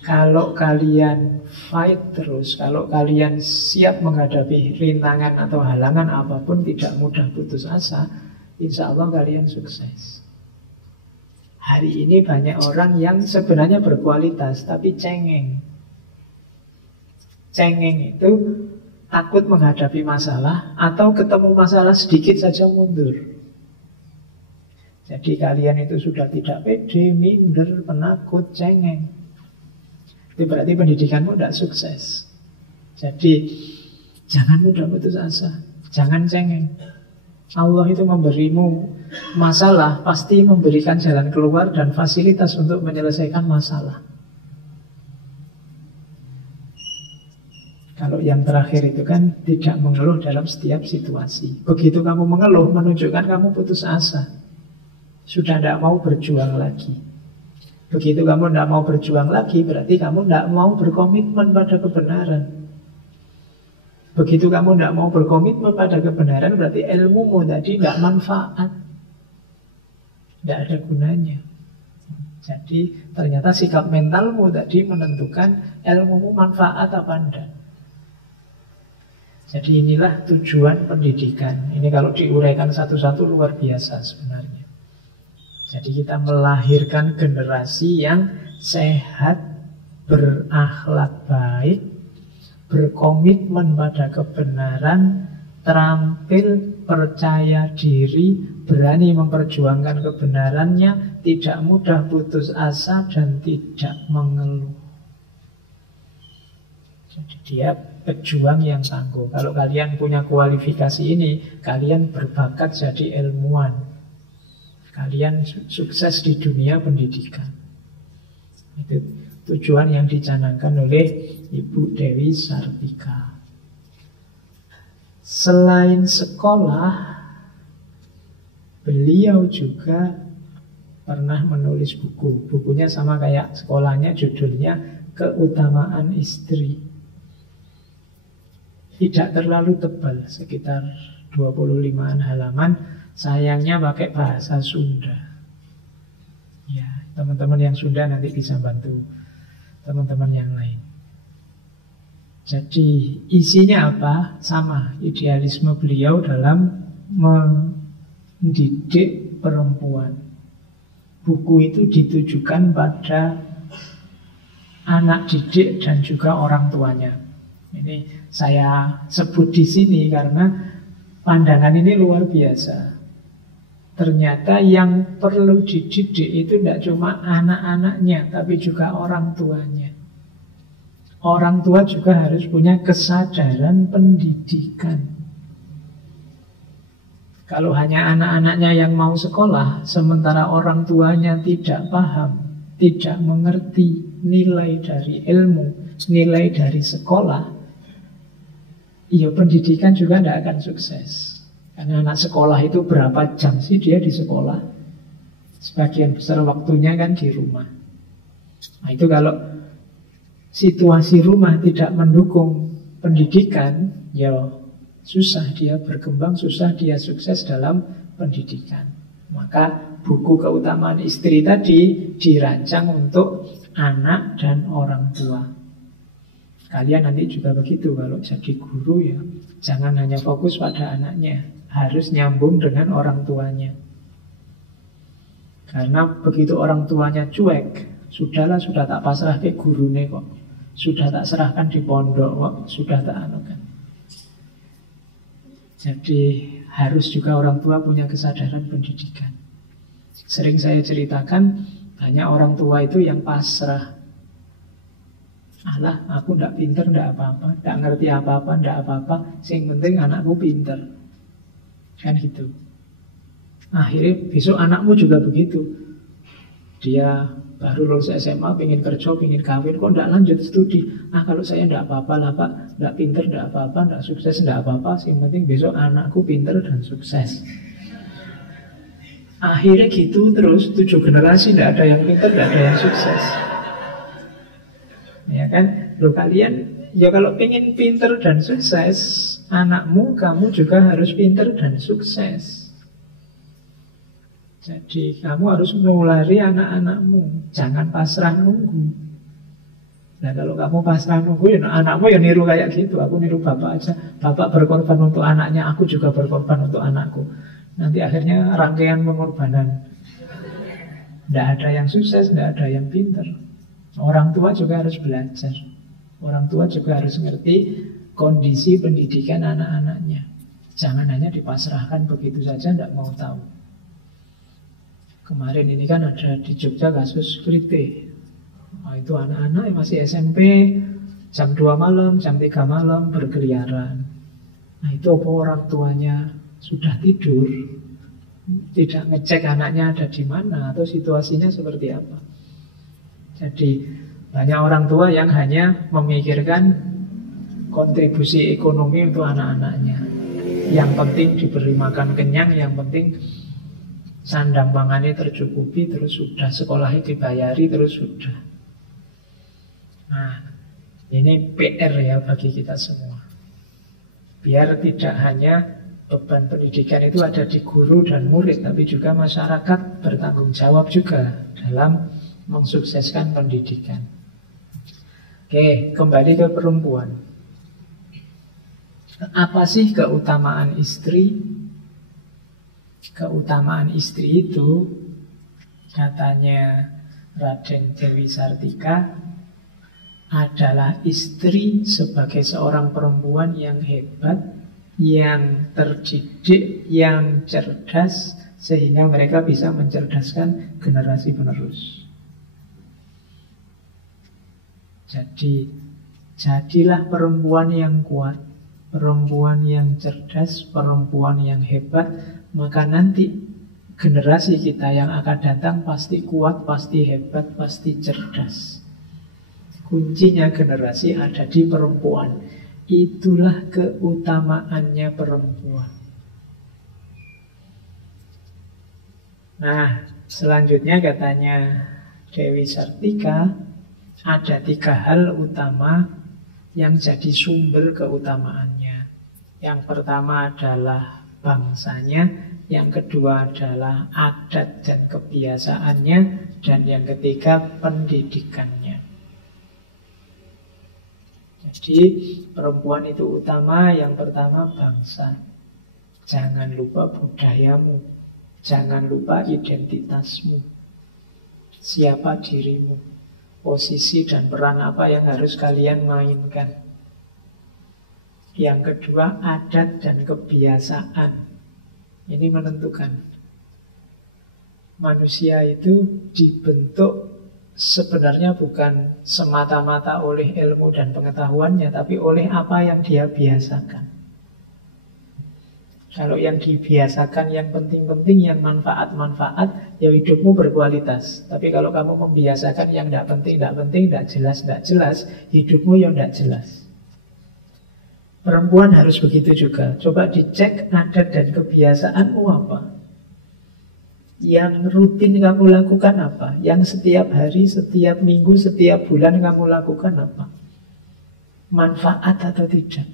kalau kalian fight terus, kalau kalian siap menghadapi rintangan atau halangan apapun, tidak mudah putus asa, insya Allah kalian sukses. Hari ini banyak orang yang sebenarnya berkualitas tapi cengeng. Cengeng itu takut menghadapi masalah atau ketemu masalah sedikit saja mundur. Jadi kalian itu sudah tidak pede, minder, penakut, cengeng. Itu berarti pendidikanmu tidak sukses. Jadi jangan mudah putus asa, jangan cengeng. Allah itu memberimu masalah, pasti memberikan jalan keluar dan fasilitas untuk menyelesaikan masalah. Kalau yang terakhir itu kan tidak mengeluh dalam setiap situasi. Begitu kamu mengeluh, menunjukkan kamu putus asa. Sudah tidak mau berjuang lagi. Begitu kamu tidak mau berjuang lagi, berarti kamu tidak mau berkomitmen pada kebenaran. Begitu kamu tidak mau berkomitmen pada kebenaran, berarti ilmumu tadi tidak manfaat. Tidak ada gunanya. Jadi ternyata sikap mentalmu tadi menentukan ilmumu manfaat apa enggak. Jadi inilah tujuan pendidikan. Ini kalau diuraikan satu-satu luar biasa sebenarnya. Jadi kita melahirkan generasi yang sehat, berakhlak baik, berkomitmen pada kebenaran, terampil, percaya diri, berani memperjuangkan kebenarannya, tidak mudah putus asa dan tidak mengeluh. Jadi dia pejuang yang tangguh. Kalau kalian punya kualifikasi ini, kalian berbakat jadi ilmuwan. Kalian sukses di dunia pendidikan. Itu tujuan yang dicanangkan oleh Ibu Dewi Sartika. Selain sekolah, beliau juga pernah menulis buku. Bukunya sama kayak sekolahnya, judulnya Keutamaan Istri. Tidak terlalu tebal, sekitar 25-an halaman. Sayangnya pakai bahasa Sunda. Ya, teman-teman yang Sunda nanti bisa bantu teman-teman yang lain. Jadi isinya apa? Sama, idealisme beliau dalam mendidik perempuan. Buku itu ditujukan pada anak didik dan juga orang tuanya. Ini saya sebut di sini karena pandangan ini luar biasa. Ternyata yang perlu dididik itu tidak cuma anak-anaknya, tapi juga orang tuanya. Orang tua juga harus punya kesadaran pendidikan. Kalau hanya anak-anaknya yang mau sekolah, sementara orang tuanya tidak paham, tidak mengerti nilai dari ilmu, nilai dari sekolah, ya pendidikan juga tidak akan sukses. Karena anak sekolah itu berapa jam sih dia di sekolah? Sebagian besar waktunya kan di rumah. Nah itu kalau situasi rumah tidak mendukung pendidikan, ya susah dia berkembang, susah dia sukses dalam pendidikan. Maka buku keutamaan istri tadi dirancang untuk anak dan orang tua. Kalian nanti juga begitu kalau jadi guru ya. Jangan hanya fokus pada anaknya, harus nyambung dengan orang tuanya. Karena begitu orang tuanya cuek, sudah tak pasrah ke gurune kok. Sudah tak serahkan di pondok kok, sudah tak anukan. Jadi harus juga orang tua punya kesadaran pendidikan. Sering saya ceritakan, banyak orang tua itu yang pasrah. Alah, aku ndak pinter, ndak apa-apa, ndak ngerti apa-apa, ndak apa-apa. Yang penting anakku pinter. Kan gitu. Akhirnya besok anakmu juga begitu. Dia baru lulus SMA, pengen kerja, pengen kawin, kok ndak lanjut studi. Kalau saya ndak apa-apa lah Pak, ndak pinter, ndak apa-apa, ndak sukses, ndak apa-apa. Yang penting besok anakku pinter dan sukses. Akhirnya gitu terus, 7 generasi ndak ada yang pinter, ndak ada yang sukses. Ya kan? Loh kalian, ya kalau pengen pinter dan sukses, anakmu, kamu juga harus pinter dan sukses. Jadi kamu harus nulari anak-anakmu. Jangan pasrah nunggu. Nah kalau kamu pasrah nunggu, ya anakmu ya niru kayak gitu. Aku niru bapak aja. Bapak berkorban untuk anaknya, aku juga berkorban untuk anakku. Nanti akhirnya rangkaian pengorbanan. Tidak ada yang sukses, tidak ada yang pinter. Orang tua juga harus belajar. Orang tua juga harus ngerti kondisi pendidikan anak-anaknya. Jangan hanya dipasrahkan begitu saja, tidak mau tahu. Kemarin ini kan ada di Jogja kasus Krite. Itu anak-anak yang masih SMP, jam 2 malam, jam 3 malam berkeliaran. Nah itu apa orang tuanya sudah tidur, tidak ngecek anaknya ada di mana atau situasinya seperti apa. Jadi banyak orang tua yang hanya memikirkan kontribusi ekonomi untuk anak-anaknya. Yang penting diberi makan kenyang, yang penting sandang pangannya tercukupi, terus sudah sekolahnya dibayari, terus sudah. Nah, ini PR ya bagi kita semua. Biar tidak hanya beban pendidikan itu ada di guru dan murid, tapi juga masyarakat bertanggung jawab juga dalam mensukseskan pendidikan. Oke, kembali ke perempuan. Apa sih keutamaan istri? Keutamaan istri itu, katanya Raden Dewi Sartika, adalah istri sebagai seorang perempuan yang hebat, yang terdidik, yang cerdas, sehingga mereka bisa mencerdaskan generasi penerus. Jadi, jadilah perempuan yang kuat, perempuan yang cerdas, perempuan yang hebat, maka nanti generasi kita yang akan datang pasti kuat, pasti hebat, pasti cerdas. Kuncinya generasi ada di perempuan. Itulah keutamaannya perempuan. Nah, selanjutnya katanya Dewi Sartika, ada 3 hal utama yang jadi sumber keutamaannya. Yang pertama adalah bangsanya, yang kedua adalah adat dan kebiasaannya, dan yang ketiga pendidikannya. Jadi perempuan itu utama. Yang pertama bangsa. Jangan lupa budayamu, jangan lupa identitasmu, siapa dirimu, posisi dan peran apa yang harus kalian mainkan. Yang kedua adat dan kebiasaan. Ini menentukan. Manusia itu dibentuk sebenarnya bukan semata-mata oleh ilmu dan pengetahuannya, tapi oleh apa yang dia biasakan. Kalau yang dibiasakan yang penting-penting, yang manfaat-manfaat, ya hidupmu berkualitas. Tapi kalau kamu membiasakan yang tidak penting, tidak jelas, hidupmu yang tidak jelas. Perempuan harus begitu juga. Coba dicek adat dan kebiasaanmu apa. Yang rutin kamu lakukan apa? Yang setiap hari, setiap minggu, setiap bulan kamu lakukan apa? Manfaat atau tidak?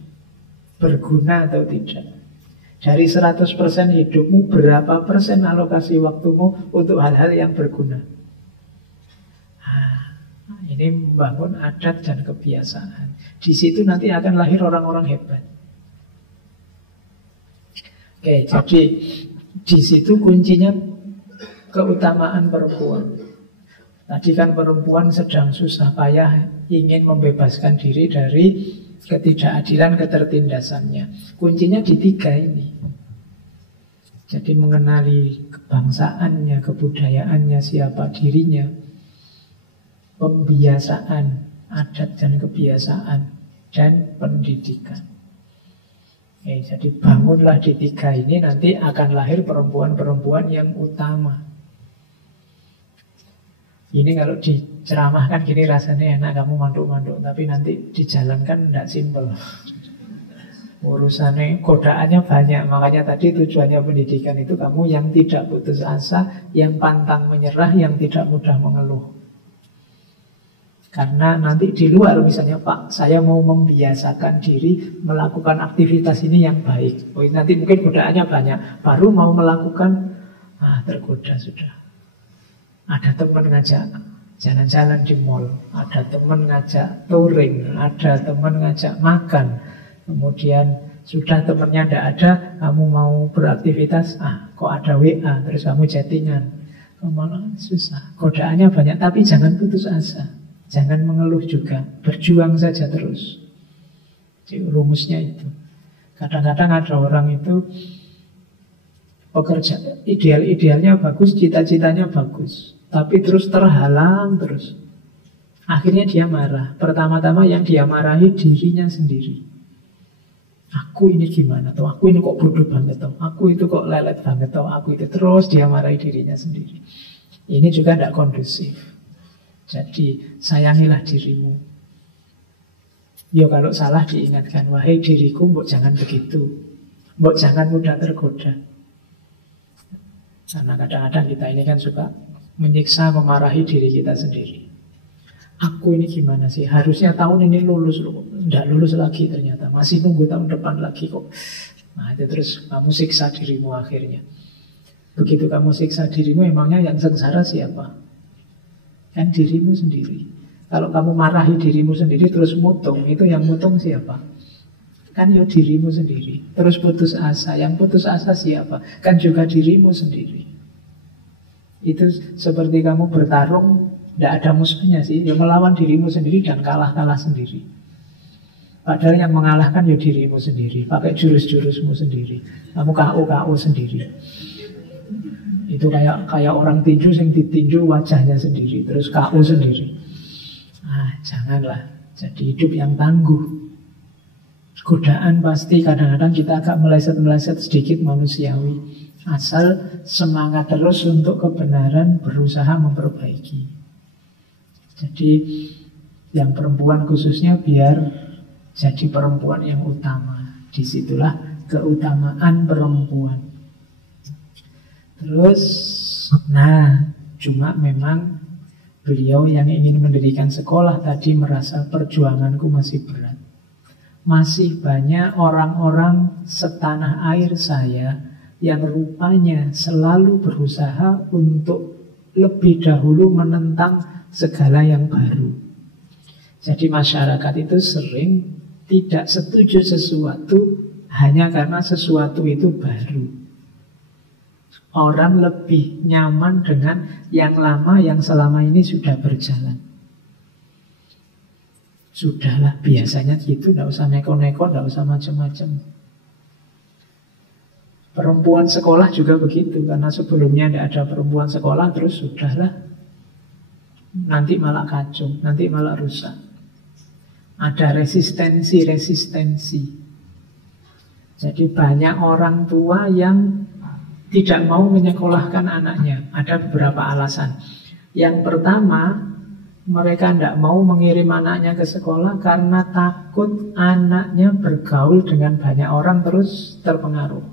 Berguna atau tidak? Dari 100% hidupmu, berapa persen alokasi waktumu untuk hal-hal yang berguna? Ini membangun adat dan kebiasaan. Di situ nanti akan lahir orang-orang hebat. Oke, jadi di situ kuncinya keutamaan perempuan. Tadi kan perempuan sedang susah payah ingin membebaskan diri dari ketidakadilan, ketertindasannya. Kuncinya di 3 ini. Jadi mengenali kebangsaannya, kebudayaannya, siapa dirinya, pembiasaan, adat dan kebiasaan, dan pendidikan. Oke, jadi bangunlah di 3 ini, nanti akan lahir perempuan-perempuan yang utama. Ini kalau diceramahkan gini rasanya enak, kamu manduk-manduk, tapi nanti dijalankan tidak simpel. Urusannya, godaannya banyak. Makanya tadi tujuannya pendidikan itu kamu yang tidak putus asa, yang pantang menyerah, yang tidak mudah mengeluh. Karena nanti di luar misalnya, Pak, saya mau membiasakan diri melakukan aktivitas ini yang baik. Oh, nanti mungkin godaannya banyak. Baru mau melakukan, tergoda sudah. Ada teman ngajak jalan-jalan di mall, ada teman ngajak touring, ada teman ngajak makan. Kemudian sudah temannya tidak ada, kamu mau beraktivitas, kok ada WA, terus kamu chattingan. Malah susah. Godaannya banyak, tapi jangan putus asa. Jangan mengeluh juga, berjuang saja terus. Jadi rumusnya itu. Kadang-kadang ada orang itu pekerja, idealnya bagus, cita-citanya bagus, tapi terus terhalang terus. Akhirnya dia marah. Pertama-tama yang dia marahi dirinya sendiri. Aku ini gimana? Tuh, aku ini kok bodoh banget? Tuh, aku itu kok lelet banget? Tuh, aku itu terus dia marahi dirinya sendiri. Ini juga tidak kondusif. Jadi sayangilah dirimu. Ya kalau salah diingatkan, wahai diriku, mbok jangan begitu, mbok jangan mudah tergoda. Karena kadang-kadang kita ini kan suka menyiksa, memarahi diri kita sendiri. Aku ini gimana sih? Harusnya tahun ini lulus loh, tidak lulus lagi ternyata, masih nunggu tahun depan lagi kok. Nah itu terus kamu siksa dirimu akhirnya. Begitu kamu siksa dirimu, emangnya yang sengsara siapa? Kan dirimu sendiri. Kalau kamu marahi dirimu sendiri terus mutung, itu yang mutung siapa? Kan ya dirimu sendiri. Terus putus asa, yang putus asa siapa? Kan juga dirimu sendiri. Itu seperti kamu bertarung, tidak ada musuhnya sih, ya melawan dirimu sendiri dan kalah-kalah sendiri. Padahal yang mengalahkan ya dirimu sendiri, pakai jurus-jurusmu sendiri. Kamu KO sendiri. Itu kayak orang tinju yang ditinju wajahnya sendiri, terus KO sendiri. Janganlah. Jadi hidup yang tangguh. Godaan pasti kadang-kadang kita agak meleset-meleset sedikit, manusiawi. Asal semangat terus untuk kebenaran, berusaha memperbaiki. Jadi yang perempuan khususnya biar jadi perempuan yang utama. Disitulah keutamaan perempuan. Terus, cuma memang beliau yang ingin mendirikan sekolah tadi merasa perjuanganku masih berat. Masih banyak orang-orang setanah air saya yang rupanya selalu berusaha untuk lebih dahulu menentang segala yang baru. Jadi masyarakat itu sering tidak setuju sesuatu hanya karena sesuatu itu baru. Orang lebih nyaman dengan yang lama yang selama ini sudah berjalan. Sudahlah, biasanya gitu, tidak usah neko-neko, tidak usah macam-macam. Perempuan sekolah juga begitu, karena sebelumnya tidak ada perempuan sekolah, terus sudahlah. Nanti malah kacau, nanti malah rusak. Ada resistensi. Jadi banyak orang tua yang tidak mau menyekolahkan anaknya. Ada beberapa alasan. Yang pertama, mereka tidak mau mengirim anaknya ke sekolah karena takut anaknya bergaul dengan banyak orang terus terpengaruh.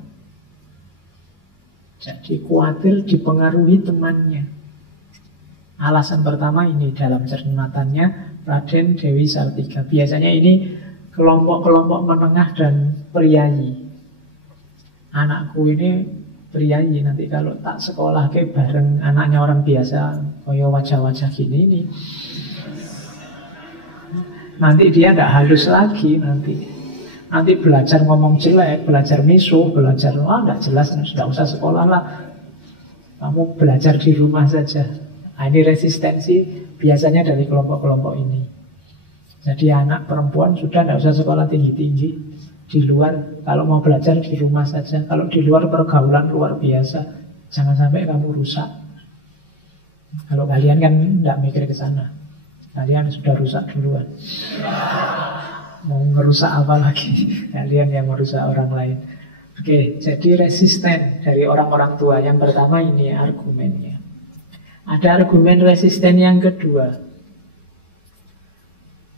Jadi khawatir dipengaruhi temannya. Alasan pertama ini dalam cermatannya Raden Dewi Sartika. Biasanya ini kelompok-kelompok menengah dan priayi. anakku ini priayi, nanti kalau tak sekolah ke bareng anaknya orang biasa, koyo wajah-wajah gini nih, nanti dia tidak halus lagi, nanti belajar ngomong jelek, belajar misuh, belajar tidak jelas, tidak usah sekolah lah, kamu belajar di rumah saja. Nah, ini resistensi biasanya dari kelompok-kelompok ini. Jadi anak perempuan sudah tidak usah sekolah tinggi-tinggi, di luar, kalau mau belajar di rumah saja. Kalau di luar pergaulan luar biasa, jangan sampai kamu rusak. Kalau kalian kan tidak mikir ke sana, kalian sudah rusak duluan. Mau ngerusak apa lagi? Kalian yang merusak orang lain. Oke, jadi resisten dari orang-orang tua. Yang pertama ini argumennya. Ada argumen resisten yang kedua.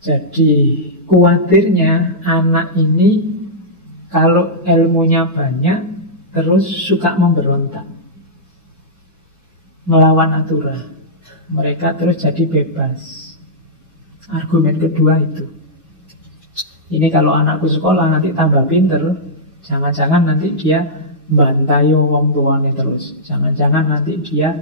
Jadi khawatirnya anak ini kalau ilmunya banyak terus suka memberontak, melawan aturan. Mereka terus jadi bebas. Argumen kedua itu. Ini kalau anakku sekolah nanti tambah pinter, jangan-jangan nanti dia bantai wong tuane terus. Jangan-jangan nanti dia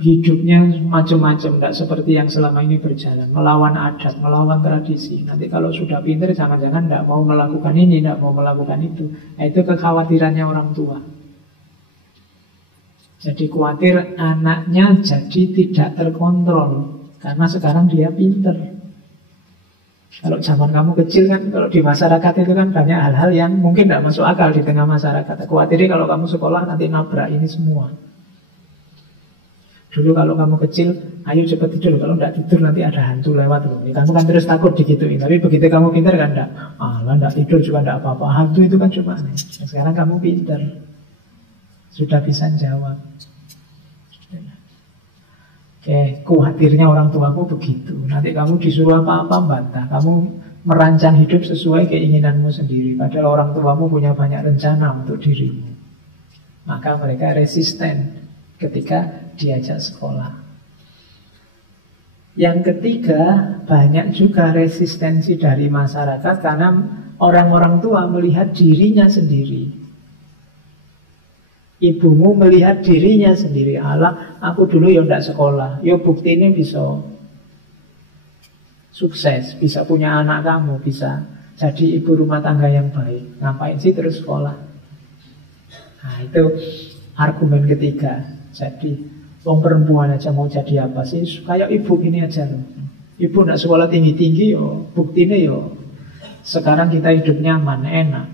hidupnya macam-macam, tidak seperti yang selama ini berjalan, melawan adat, melawan tradisi. Nanti kalau sudah pinter, jangan-jangan tidak mau melakukan ini, tidak mau melakukan itu. Nah, itu kekhawatirannya orang tua. Jadi khawatir anaknya jadi tidak terkontrol karena sekarang dia pinter. Kalau zaman kamu kecil kan, kalau di masyarakat itu kan banyak hal-hal yang mungkin tidak masuk akal di tengah masyarakat. Khawatirnya kalau kamu sekolah nanti nabrak ini semua. Dulu kalau kamu kecil, ayo cepat tidur. Kalau tidak tidur nanti ada hantu lewat loh. Kamu kan terus takut digituin. Tapi begitu kamu pintar kan tidak. Tidak tidur juga tidak apa-apa. Hantu itu kan cuma aneh. Sekarang kamu pintar, sudah bisa jawab. Oke, khawatirnya orang tuamu begitu. Nanti kamu disuruh apa-apa bantah. Kamu merancang hidup sesuai keinginanmu sendiri. Padahal orang tuamu punya banyak rencana untuk dirimu. Maka mereka resisten ketika diajak sekolah. Yang ketiga, banyak juga resistensi dari masyarakat karena orang-orang tua melihat dirinya sendiri. Ibumu melihat dirinya sendiri. Allah, aku dulu ya tidak sekolah. Ya bukti ini bisa sukses, bisa punya anak kamu, bisa jadi ibu rumah tangga yang baik. Ngapain sih terus sekolah? Nah, itu argumen ketiga. Jadi wong perempuan aja mau jadi apa sih? Kayak ibu ini aja loh. Ibu tidak sekolah tinggi-tinggi yo, buktinya yo sekarang kita hidup nyaman, enak.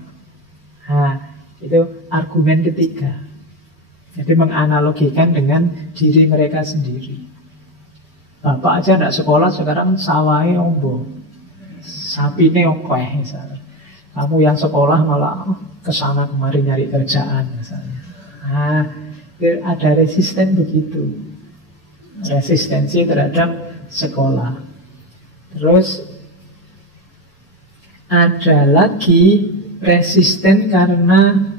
Nah, itu argumen ketiga. Jadi menganalogikan dengan diri mereka sendiri. Bapak aja tidak sekolah sekarang sawahnya ombo, sapine okweh misalnya. Kamu yang sekolah malah kesana kemari nyari kerjaan misalnya. Nah, ada resisten begitu. Resistensi terhadap sekolah. Terus ada lagi resisten karena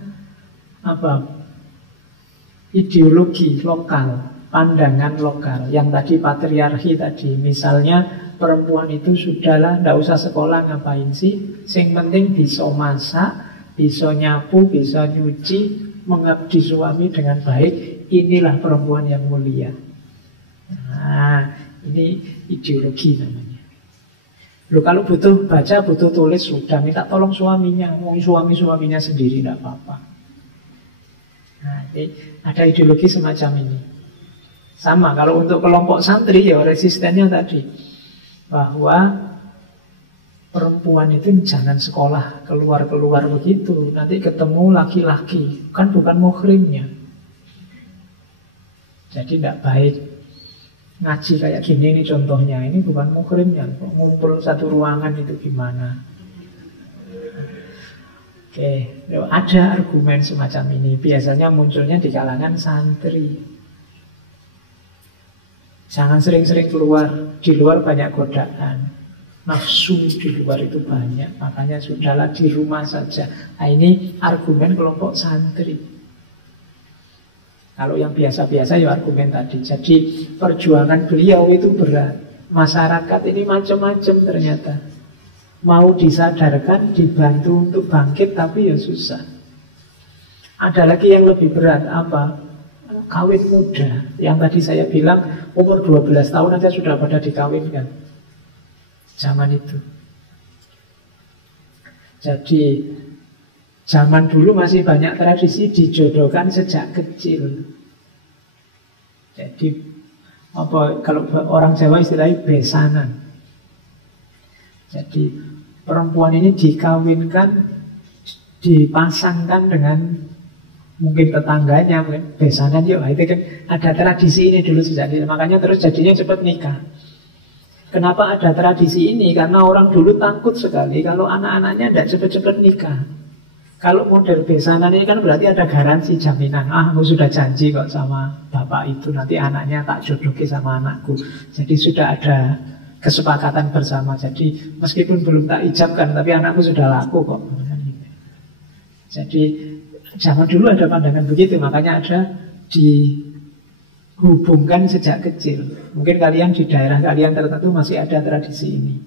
apa? Ideologi lokal, pandangan lokal. Yang tadi patriarki tadi. Misalnya perempuan itu sudahlah, tidak usah sekolah, ngapain sih? Yang penting bisa masak, bisa nyapu, bisa nyuci, mengabdi suami dengan baik. Inilah perempuan yang mulia. Nah, ini ideologi namanya. Loh, kalau butuh baca, butuh tulis, sudah minta tolong suaminya. Mau suaminya sendiri tidak apa-apa. Nah, ada ideologi semacam ini. Sama kalau untuk kelompok santri ya resistennya tadi, bahwa perempuan itu jangan sekolah keluar-keluar begitu, nanti ketemu laki-laki, kan bukan muhrimnya. Jadi tidak baik. Ngaji kayak gini ini contohnya, ini bukan muhrimnya. Ngumpul satu ruangan itu gimana? Oke, ada argumen semacam ini. Biasanya munculnya di kalangan santri. Jangan sering-sering keluar. Di luar banyak godaan. Nafsu di luar itu banyak. Makanya sudahlah di rumah saja. Nah, ini argumen kelompok santri. Kalau yang biasa-biasa ya argumen tadi. Jadi perjuangan beliau itu berat. Masyarakat ini macam-macam ternyata. Mau disadarkan, dibantu untuk bangkit, tapi ya susah. Ada lagi yang lebih berat, apa? Kawin muda. Yang tadi saya bilang umur 12 tahun aja sudah pada dikawinkan zaman itu. Jadi zaman dulu masih banyak tradisi dijodohkan sejak kecil. Jadi apa, kalau orang Jawa istilahnya besanan. Jadi perempuan ini dikawinkan, dipasangkan dengan mungkin tetangganya, mungkin besanan. Yuk, itu kan ada tradisi ini dulu sejak dulu. Makanya terus jadinya cepat nikah. Kenapa ada tradisi ini? Karena orang dulu takut sekali kalau anak-anaknya tidak cepat-cepat nikah. Kalau model besanan ini kan berarti ada garansi, jaminan. Aku sudah janji kok sama bapak itu, nanti anaknya tak jodohi sama anakku. Jadi sudah ada kesepakatan bersama. Jadi meskipun belum tak ijabkan, tapi anakku sudah laku kok. Jadi zaman dulu ada pandangan begitu. Makanya ada dihubungkan sejak kecil. Mungkin kalian di daerah kalian tertentu masih ada tradisi ini.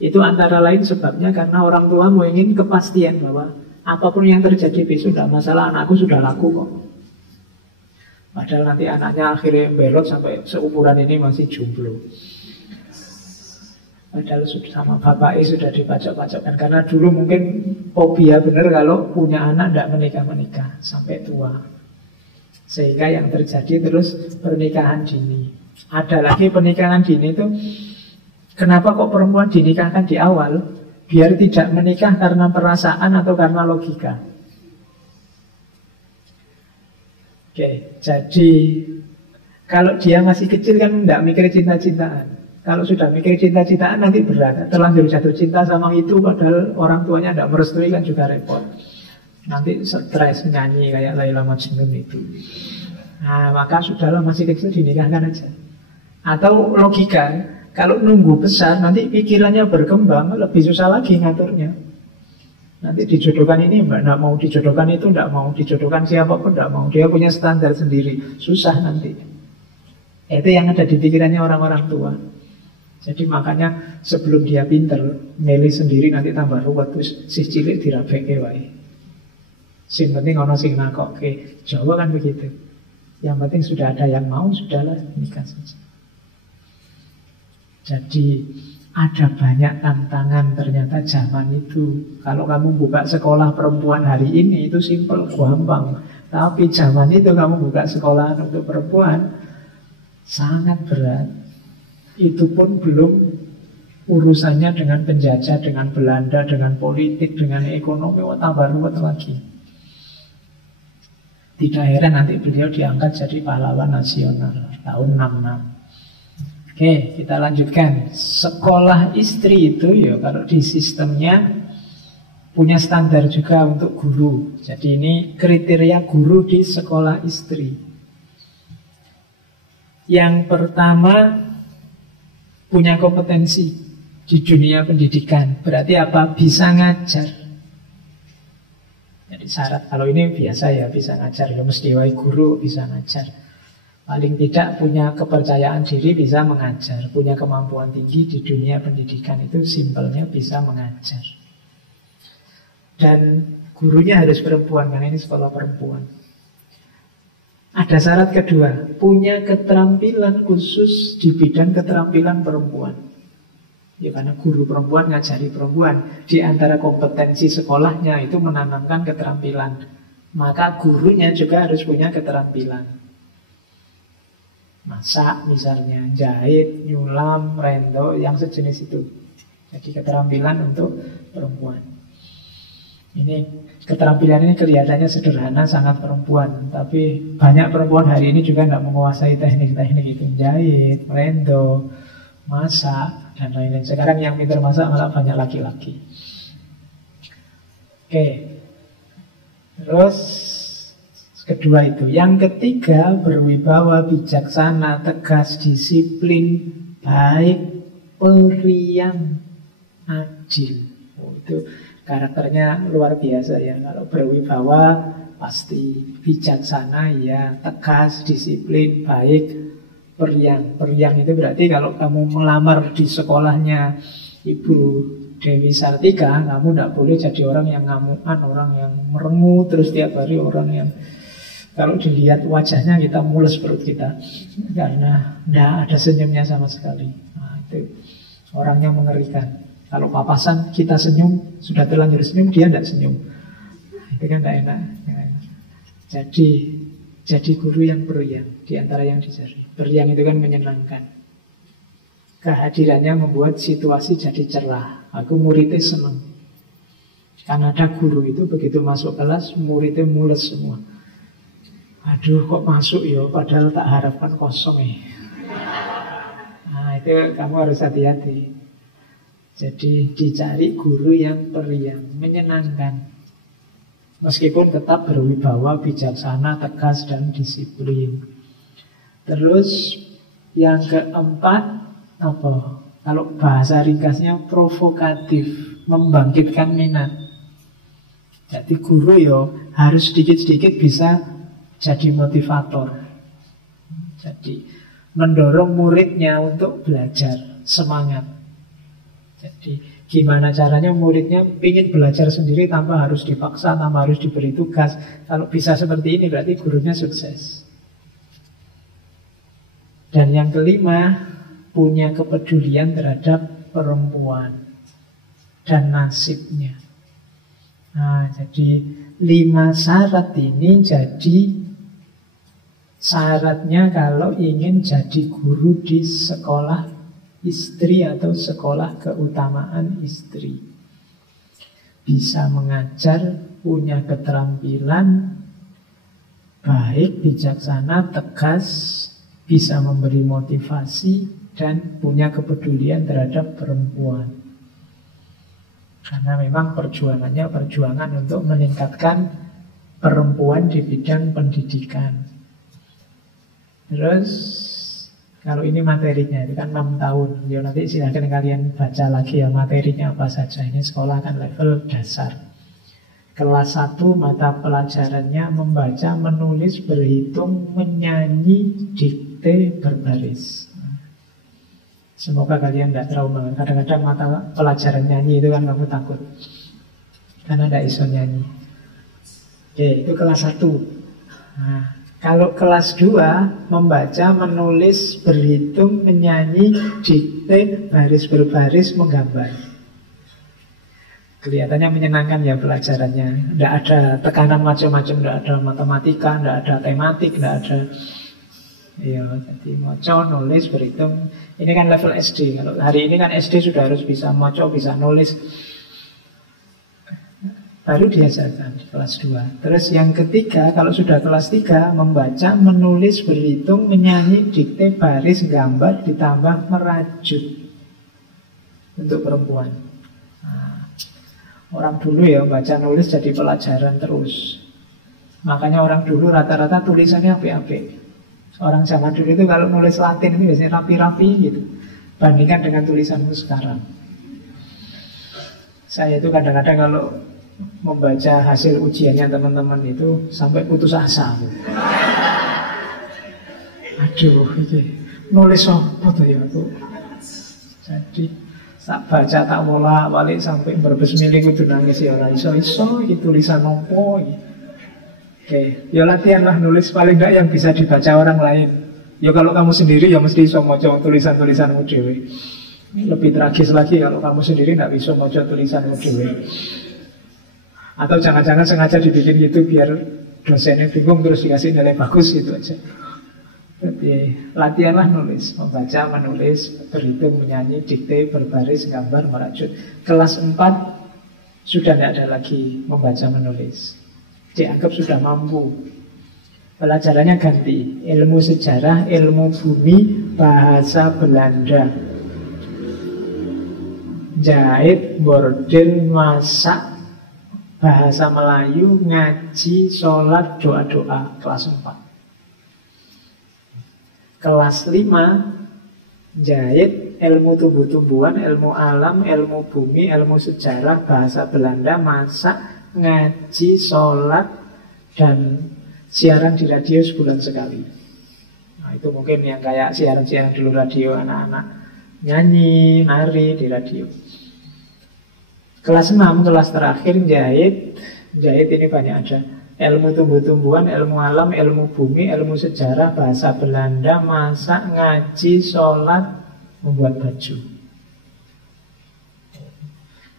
Itu antara lain sebabnya karena orang tua mau ingin kepastian bahwa apapun yang terjadi besok tidak masalah, anakku sudah laku kok. Padahal nanti anaknya akhirnya belot sampai seumuran ini masih jomblo. Padahal sudah sama bapaknya sudah dipacok-pacokkan. Karena dulu mungkin fobia benar kalau punya anak tidak menikah-menikah sampai tua. Sehingga yang terjadi terus pernikahan dini. Ada lagi pernikahan dini itu, kenapa kok perempuan dinikahkan di awal? Biar tidak menikah karena perasaan atau karena logika. Oke, jadi kalau dia masih kecil kan tidak mikir cinta-cintaan. Kalau sudah mikir cinta-cintaan nanti berat. Terlanjur jatuh cinta sama itu padahal orang tuanya tidak merestui kan juga repot. Nanti stres nyanyi kayak Laila Majnun itu. Nah, maka sudahlah masih kecil dinikahkan aja. Atau logika, kalau nunggu besar nanti pikirannya berkembang, lebih susah lagi ngaturnya. Nanti dijodohkan ini tidak mau, dijodohkan itu tidak mau, dijodohkan siapapun tidak mau. Dia punya standar sendiri, susah nanti. Itu yang ada di pikirannya orang-orang tua. Jadi makanya sebelum dia pinter, milih sendiri nanti tambah ruwet. Terus si cilik dirabeke wae. Sing penting ono sing nakokke. Jawa kan begitu. Yang penting sudah ada yang mau, sudahlah nikah saja. Jadi ada banyak tantangan ternyata zaman itu. Kalau kamu buka sekolah perempuan hari ini itu simple, gampang. Tapi zaman itu kamu buka sekolah untuk perempuan sangat berat. Itu pun belum urusannya dengan penjajah, dengan Belanda, dengan politik, dengan ekonomi, tambah ruwet lagi. Tidak heran nanti beliau diangkat jadi pahlawan nasional tahun 66. Oke, kita lanjutkan. Sekolah istri itu ya kalau di sistemnya punya standar juga untuk guru. Jadi ini kriteria guru di sekolah istri. Yang pertama, punya kompetensi di dunia pendidikan. Berarti apa? Bisa ngajar. Jadi syarat, kalau ini biasa ya bisa ngajar. Ya mesti wae guru bisa ngajar. Paling tidak punya kepercayaan diri, bisa mengajar. Punya kemampuan tinggi di dunia pendidikan. Itu simpelnya bisa mengajar. Dan gurunya harus perempuan, karena ini sekolah perempuan. Ada syarat kedua, punya keterampilan khusus di bidang keterampilan perempuan. Ya karena guru perempuan ngajari perempuan. Di antara kompetensi sekolahnya itu menanamkan keterampilan. Maka gurunya juga harus punya keterampilan. Masak misalnya, jahit, nyulam, rendo, yang sejenis itu. Jadi keterampilan untuk perempuan. Ini keterampilan ini kelihatannya sederhana, sangat perempuan. Tapi banyak perempuan hari ini juga tidak menguasai teknik-teknik itu. Jahit, rendo, masak, dan lain-lain. Sekarang yang pintar masak malah banyak laki-laki. Oke. Terus kedua itu. Yang ketiga, berwibawa, bijaksana, tegas, disiplin, baik, periang, adil. Itu karakternya luar biasa ya. Kalau berwibawa pasti, bijaksana ya, tegas, disiplin, baik, periang. Periang itu berarti kalau kamu melamar di sekolahnya Ibu Dewi Sartika, kamu tidak boleh jadi orang yang ngamukan, orang yang merengut terus tiap hari, orang yang kalau dilihat wajahnya kita mules perut kita karena tidak ada senyumnya sama sekali. Nah, itu orangnya mengerikan. Kalau papasan kita senyum, sudah terlanjur senyum, dia tidak senyum. Nah, itu kan tidak enak. Jadi guru yang periang di antara yang dicari. Periang itu kan menyenangkan. Kehadirannya membuat situasi jadi cerah. Aku muridnya senang. Kan ada guru itu begitu masuk kelas, muridnya mules semua. Aduh, kok masuk ya, padahal tak harapkan kosong ya. Nah, itu kamu harus hati-hati. Jadi dicari guru yang periang, menyenangkan. Meskipun tetap berwibawa, bijaksana, tegas, dan disiplin. Terus yang keempat apa? Kalau bahasa ringkasnya provokatif, membangkitkan minat. Jadi guru ya harus sedikit-sedikit bisa jadi motivator. Jadi mendorong muridnya untuk belajar, semangat. Jadi gimana caranya muridnya ingin belajar sendiri tanpa harus dipaksa, tanpa harus diberi tugas. Kalau bisa seperti ini berarti gurunya sukses. Dan yang kelima, punya kepedulian terhadap perempuan dan nasibnya. Nah, jadi 5 syarat ini jadi syaratnya kalau ingin jadi guru di sekolah istri atau sekolah keutamaan istri. Bisa mengajar, punya keterampilan, baik, bijaksana, tegas, bisa memberi motivasi, dan punya kepedulian terhadap perempuan. Karena memang perjuangannya perjuangan untuk meningkatkan perempuan di bidang pendidikan. Terus kalau ini materinya, itu kan 6 tahun. Ya nanti silahkan kalian baca lagi ya materinya apa saja. Ini sekolah kan level dasar. Kelas 1 mata pelajarannya membaca, menulis, berhitung, menyanyi, dikte, berbaris. Semoga kalian tidak trauma. Kadang-kadang mata pelajaran nyanyi itu kan kamu takut karena tidak bisa nyanyi. Oke, itu kelas 1. Nah, kalau kelas 2 membaca, menulis, berhitung, menyanyi, dikte, baris berbaris, menggambar. Kelihatannya menyenangkan ya pelajarannya. Tidak ada tekanan macam-macam, tidak ada matematika, tidak ada tematik, tidak ada. Ya, jadi moco, nulis, berhitung. Ini kan level SD. Kalau hari ini kan SD sudah harus bisa moco, bisa nulis. Baru diajarkan di kelas 2. Terus yang ketiga, kalau sudah kelas 3, membaca, menulis, berhitung, menyanyi, dikte, baris, gambar, ditambah merajut. Untuk perempuan. Nah, orang dulu ya baca nulis jadi pelajaran terus. Makanya orang dulu rata-rata tulisannya apik-apik. Orang zaman dulu itu kalau nulis Latin itu biasanya rapi-rapi gitu. Bandingkan dengan tulisanmu sekarang. Saya itu kadang-kadang kalau membaca hasil ujiannya teman-teman itu sampai putus asa. Aduh, ini nulis apa tuh ya aku. Jadi tak baca tak mola balik sampai berbes milih kudu nangis ya ora iso iki tulisan opo iki. Oke, ya latihan lah nulis paling enggak yang bisa dibaca orang lain. Ya kalau kamu sendiri ya mesti iso maca tulisan-tulisanmu dhewe. Lebih tragis lagi kalau kamu sendiri enggak bisa maca tulisanmu dhewe. Atau jangan-jangan sengaja dibikin gitu biar dosennya bingung terus dikasih nilai bagus gitu aja. Jadi latihanlah nulis, membaca, menulis, berhitung, menyanyi, dikte, berbaris, gambar, merajut. Kelas 4 sudah tidak ada lagi membaca, menulis. Dianggap sudah mampu. Pelajarannya ganti, ilmu sejarah, ilmu bumi, bahasa Belanda, jahit, bordil, masak, bahasa Melayu, ngaji, sholat, doa-doa. Kelas 4. Kelas 5 jahit, ilmu tumbuh-tumbuhan, ilmu alam, ilmu bumi, ilmu sejarah, bahasa Belanda, masak, ngaji, sholat, dan siaran di radio sebulan sekali. Nah, itu mungkin yang kayak siaran-siaran dulu radio anak-anak nyanyi, nari di radio. Kelas 6, kelas terakhir jahit. Jahit ini banyak ada. Ilmu tumbuh-tumbuhan, ilmu alam, ilmu bumi, ilmu sejarah, bahasa Belanda, masak, ngaji, sholat, membuat baju.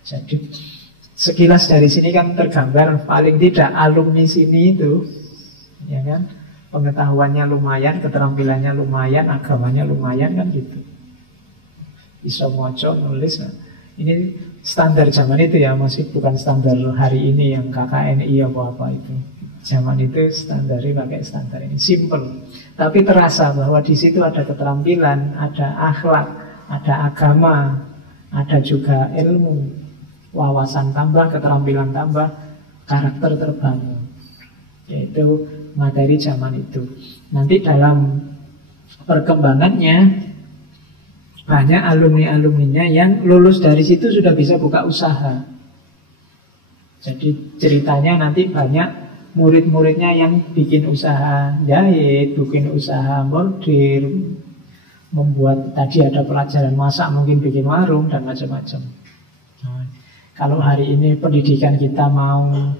Jadi sekilas dari sini kan tergambar paling tidak alumni sini itu, ya kan, pengetahuannya lumayan, keterampilannya lumayan, agamanya lumayan kan gitu. Iso moco, nulis. Ini standar zaman itu ya, masih bukan standar hari ini yang KKNI apa-apa itu. Zaman itu standarnya pakai standar ini, simple. Tapi terasa bahwa di situ ada keterampilan, ada akhlak, ada agama, ada juga ilmu, wawasan tambah, keterampilan tambah, karakter terbangun. Yaitu materi zaman itu. Nanti dalam perkembangannya banyak alumni-alumninya yang lulus dari situ sudah bisa buka usaha. Jadi ceritanya nanti banyak murid-muridnya yang bikin usaha jahit, bikin usaha bordir, membuat, tadi ada pelajaran masak, mungkin bikin warung dan macam-macam. Nah, kalau hari ini pendidikan kita mau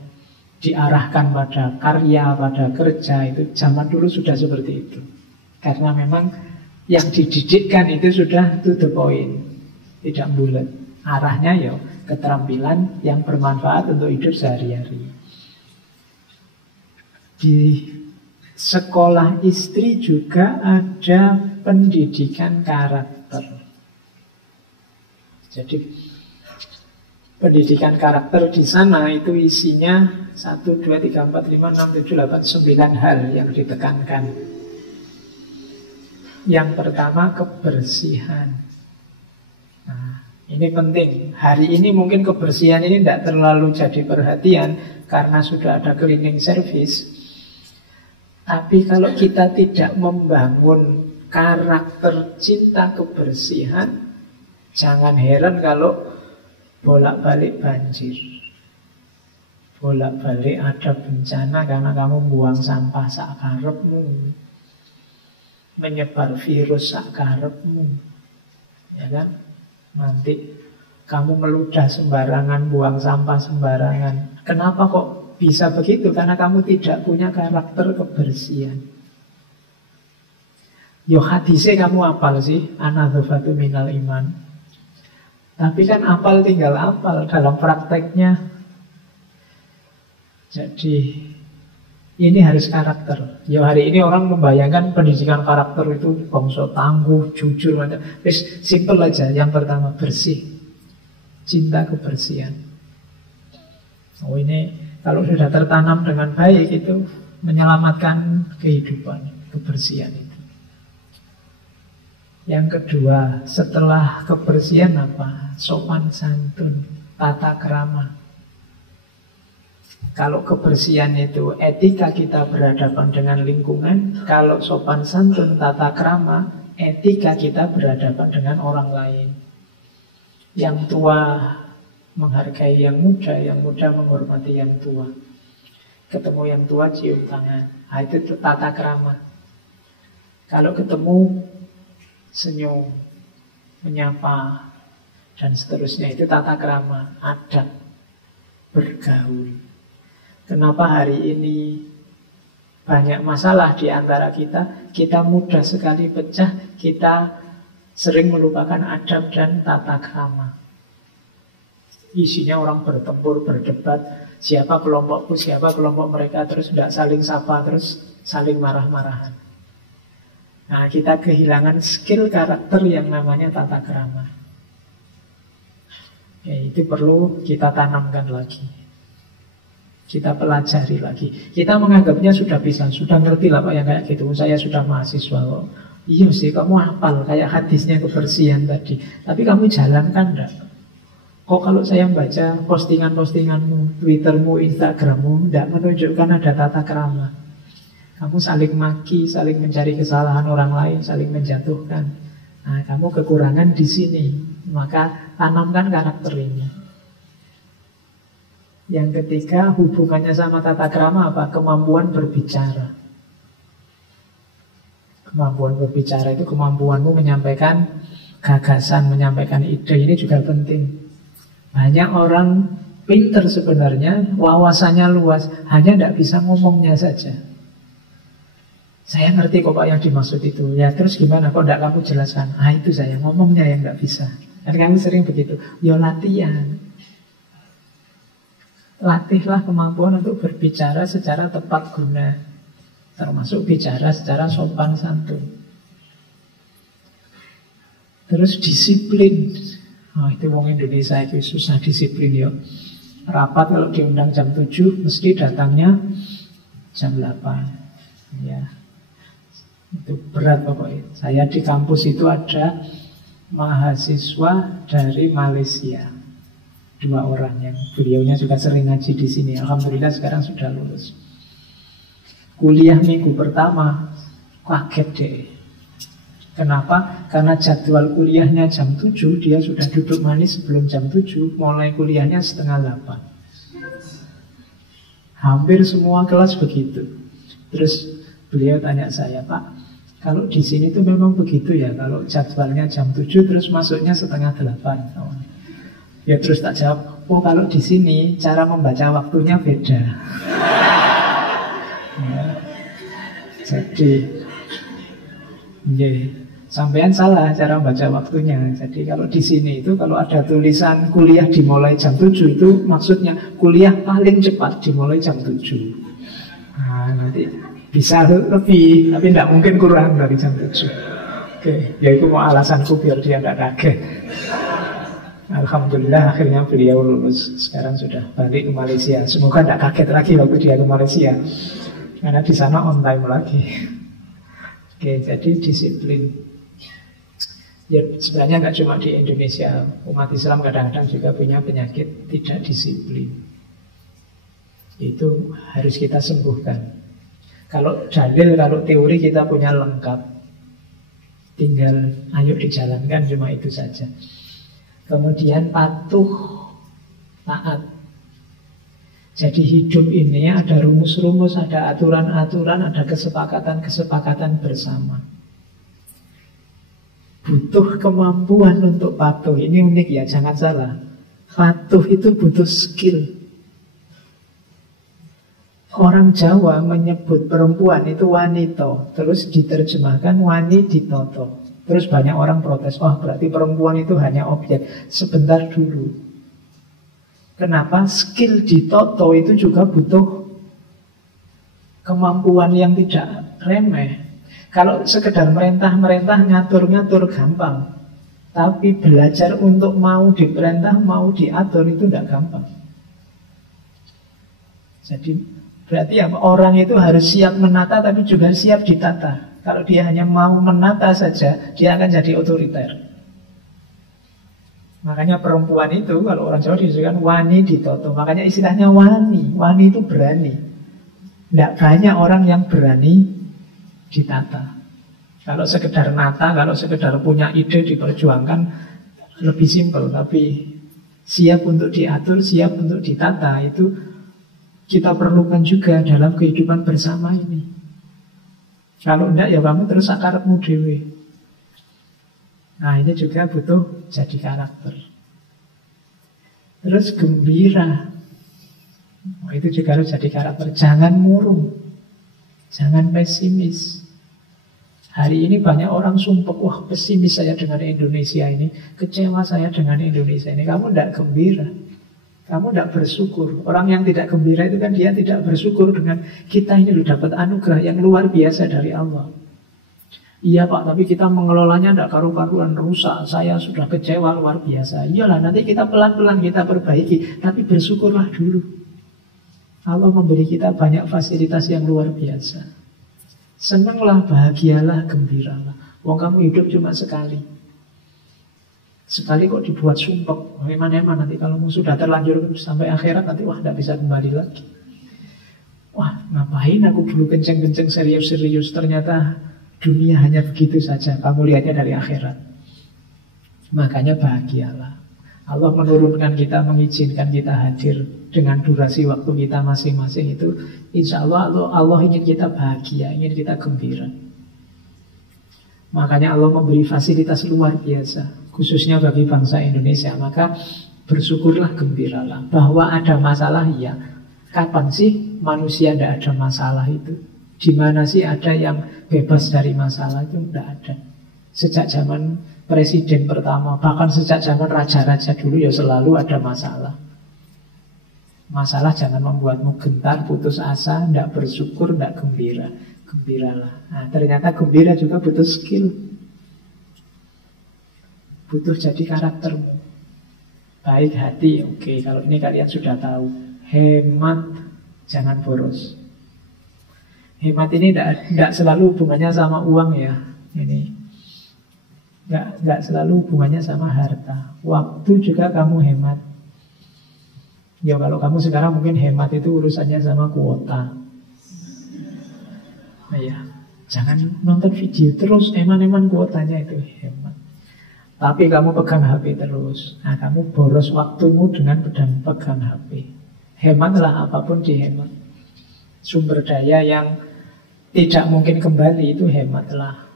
diarahkan pada karya, pada kerja, itu zaman dulu sudah seperti itu. Karena memang yang dididikkan itu sudah to the point, tidak bulat. Arahnya ya keterampilan yang bermanfaat untuk hidup sehari-hari. Di sekolah istri juga ada pendidikan karakter. Jadi pendidikan karakter di sana itu isinya 1, 2, 3, 4, 5, 6, 7, 8, 9 hal yang ditekankan. Yang pertama kebersihan. Nah, ini penting. Hari ini mungkin kebersihan ini tidak terlalu jadi perhatian karena sudah ada cleaning service. Tapi kalau kita tidak membangun karakter cinta kebersihan, jangan heran kalau bolak-balik banjir, bolak-balik ada bencana karena kamu buang sampah sakarepmu, menyebar virus sakarepmu, ya kan? Nanti kamu meludah sembarangan, buang sampah sembarangan. Kenapa kok bisa begitu? Karena kamu tidak punya karakter kebersihan. Yo hadisnya kamu apal sih, an-nadzafatu minal iman. Tapi kan apal tinggal apal, dalam prakteknya. Jadi ini harus karakter. Ya hari ini orang membayangkan pendidikan karakter itu bangsa tangguh, jujur, macam. Simple aja. Yang pertama bersih, cinta kebersihan. Oh ini kalau sudah tertanam dengan baik itu menyelamatkan kehidupan, kebersihan itu. Yang kedua, setelah kebersihan apa? Sopan santun, tata krama. Kalau kebersihan itu etika kita berhadapan dengan lingkungan, kalau sopan santun tata krama, etika kita berhadapan dengan orang lain. Yang tua menghargai yang muda menghormati yang tua. Ketemu yang tua cium tangan. Nah, itu tata krama. Kalau ketemu senyum, menyapa, dan seterusnya, itu tata krama, adab bergaul. Kenapa hari ini banyak masalah di antara kita? Kita mudah sekali pecah, kita sering melupakan adab dan tata krama. Isinya orang bertempur, berdebat, siapa kelompokku, siapa kelompok mereka, terus tidak saling sapa, terus saling marah-marahan. Nah, kita kehilangan skill karakter yang namanya tata krama. Ya, itu perlu kita tanamkan lagi. Kita pelajari lagi. Kita menganggapnya sudah bisa, sudah ngerti lah Pak yang kayak gitu. Saya sudah mahasiswa kok. Iya sih, kamu hafal kayak hadisnya kebersihan tadi. Tapi kamu jalankan enggak? Kok kalau saya baca postingan-postinganmu, Twittermu, Instagrammu, enggak menunjukkan ada tata krama. Kamu saling maki, saling mencari kesalahan orang lain, saling menjatuhkan. Nah, kamu kekurangan di sini. Maka tanamkan karakter ini. Yang ketiga, hubungannya sama tata krama apa? Kemampuan berbicara. Kemampuan berbicara itu kemampuanmu menyampaikan gagasan, menyampaikan ide. Ini juga penting. Banyak orang pinter sebenarnya, wawasannya luas, hanya tidak bisa ngomongnya saja. Saya ngerti kok Pak yang dimaksud itu. Ya terus gimana, kok tidak kamu jelaskan? Ah itu saya ngomongnya yang tidak bisa. Dan kami sering begitu. Ya latihan. Latihlah kemampuan untuk berbicara secara tepat guna, termasuk bicara secara sopan santun. Terus disiplin. Oh, itu wong Indonesia itu susah disiplin ya. Rapat kalau diundang jam 7 mesti datangnya jam 8. Ya. Itu berat pokoknya. Saya di kampus itu ada mahasiswa dari Malaysia, 2 orang yang beliaunya juga sering ngaji di sini. Alhamdulillah sekarang sudah lulus. Kuliah minggu pertama kaget deh. Kenapa? Karena jadwal kuliahnya jam 7, dia sudah duduk manis sebelum jam 7, mulai kuliahnya setengah 8. Hampir semua kelas begitu. Terus beliau tanya saya, Pak, kalau di sini tuh memang begitu ya, kalau jadwalnya jam 7 terus masuknya setengah 8. Ya terus tak jawab, oh kalau di sini cara membaca waktunya beda. Ya, jadi sampean salah cara membaca waktunya. Jadi kalau di sini itu kalau ada tulisan kuliah dimulai jam 7 itu maksudnya kuliah paling cepat dimulai jam 7. Nah, nanti bisa lebih, tapi tidak mungkin kurang dari jam 7. Oke, ya itu mau alasanku biar dia tidak kaget. Alhamdulillah akhirnya beliau lulus. Sekarang sudah balik ke Malaysia. Semoga tidak kaget lagi waktu dia ke Malaysia, karena di sana on time lagi. Oke, jadi disiplin. Ya sebenarnya nggak cuma di Indonesia, umat Islam kadang-kadang juga punya penyakit tidak disiplin. Itu harus kita sembuhkan. Kalau dalil, kalau teori kita punya lengkap, tinggal ayo dijalankan, cuma itu saja. Kemudian patuh, taat. Jadi hidup ini ada rumus-rumus, ada aturan-aturan, ada kesepakatan-kesepakatan bersama. Butuh kemampuan untuk patuh. Ini unik ya, jangan salah. Patuh itu butuh skill. Orang Jawa menyebut perempuan itu wanito, terus diterjemahkan wani ditoto. Terus banyak orang protes, wah berarti perempuan itu hanya objek. Sebentar dulu. Kenapa? Skill ditoto itu juga butuh kemampuan yang tidak remeh. Kalau sekedar merintah-merintah, ngatur-ngatur gampang. Tapi belajar untuk mau diperintah, mau diatur itu tidak gampang. Jadi berarti apa? Orang itu harus siap menata tapi juga siap ditata. Kalau dia hanya mau menata saja, dia akan jadi otoriter. Makanya perempuan itu, kalau orang Jawa disebutkan wani ditoto. Makanya istilahnya wani. Wani itu berani. Tidak banyak orang yang berani ditata. Kalau sekedar nata, kalau sekedar punya ide diperjuangkan, lebih simpel. Tapi siap untuk diatur, siap untuk ditata, itu kita perlukan juga dalam kehidupan bersama ini. Kalau enggak ya kamu terus akarmu dewe. Nah ini juga butuh jadi karakter. Terus gembira. Itu juga harus jadi karakter. Jangan murung, jangan pesimis. Hari ini banyak orang sumpah, wah pesimis saya dengan Indonesia ini, kecewa saya dengan Indonesia ini. Kamu tidak gembira, kamu tidak bersyukur. Orang yang tidak gembira itu kan dia tidak bersyukur dengan kita ini loh dapat anugerah yang luar biasa dari Allah. Iya Pak, tapi kita mengelolanya tidak karu-karuan, rusak. Saya sudah kecewa luar biasa. Iyalah, nanti kita pelan-pelan kita perbaiki. Tapi bersyukurlah dulu. Allah memberi kita banyak fasilitas yang luar biasa. Senanglah, bahagialah, gembiralah. Wong kamu hidup cuma sekali. Sekali kok dibuat sumpek. Eman-eman nanti kalau sudah terlanjur sampai akhirat, nanti wah tidak bisa kembali lagi. Wah ngapain aku dulu kenceng-kenceng serius-serius, ternyata dunia hanya begitu saja. Kamu lihatnya dari akhirat. Makanya bahagialah. Allah menurunkan kita, mengizinkan kita hadir dengan durasi waktu kita masing-masing itu. Insya Allah Allah ingin kita bahagia, ingin kita gembira. Makanya Allah memberi fasilitas luar biasa, khususnya bagi bangsa Indonesia. Maka Bersyukurlah, gembiralah. Bahwa ada masalah, ya. Kapan sih manusia tidak ada masalah itu? Di mana sih ada yang bebas dari masalah itu? Tidak ada. Sejak zaman presiden pertama, bahkan sejak zaman raja-raja dulu ya selalu ada masalah. Masalah jangan membuatmu gentar, putus asa, tidak bersyukur, tidak gembira. Gembiralah. Nah, ternyata gembira juga butuh skill. Butuh jadi karaktermu. Baik hati, oke. Kalau ini kalian sudah tahu. Hemat, jangan boros. Hemat ini tidak selalu hubungannya sama uang ya. Ini tidak selalu hubungannya sama harta. Waktu juga kamu hemat. Ya kalau kamu sekarang mungkin hemat itu urusannya sama kuota. Nah, ya, jangan nonton video terus eman-eman kuotanya itu hemat. Tapi kamu pegang HP terus. Nah, kamu boros waktumu dengan pegang HP. Hematlah, apapun dihemat. Sumber daya yang tidak mungkin kembali itu hematlah.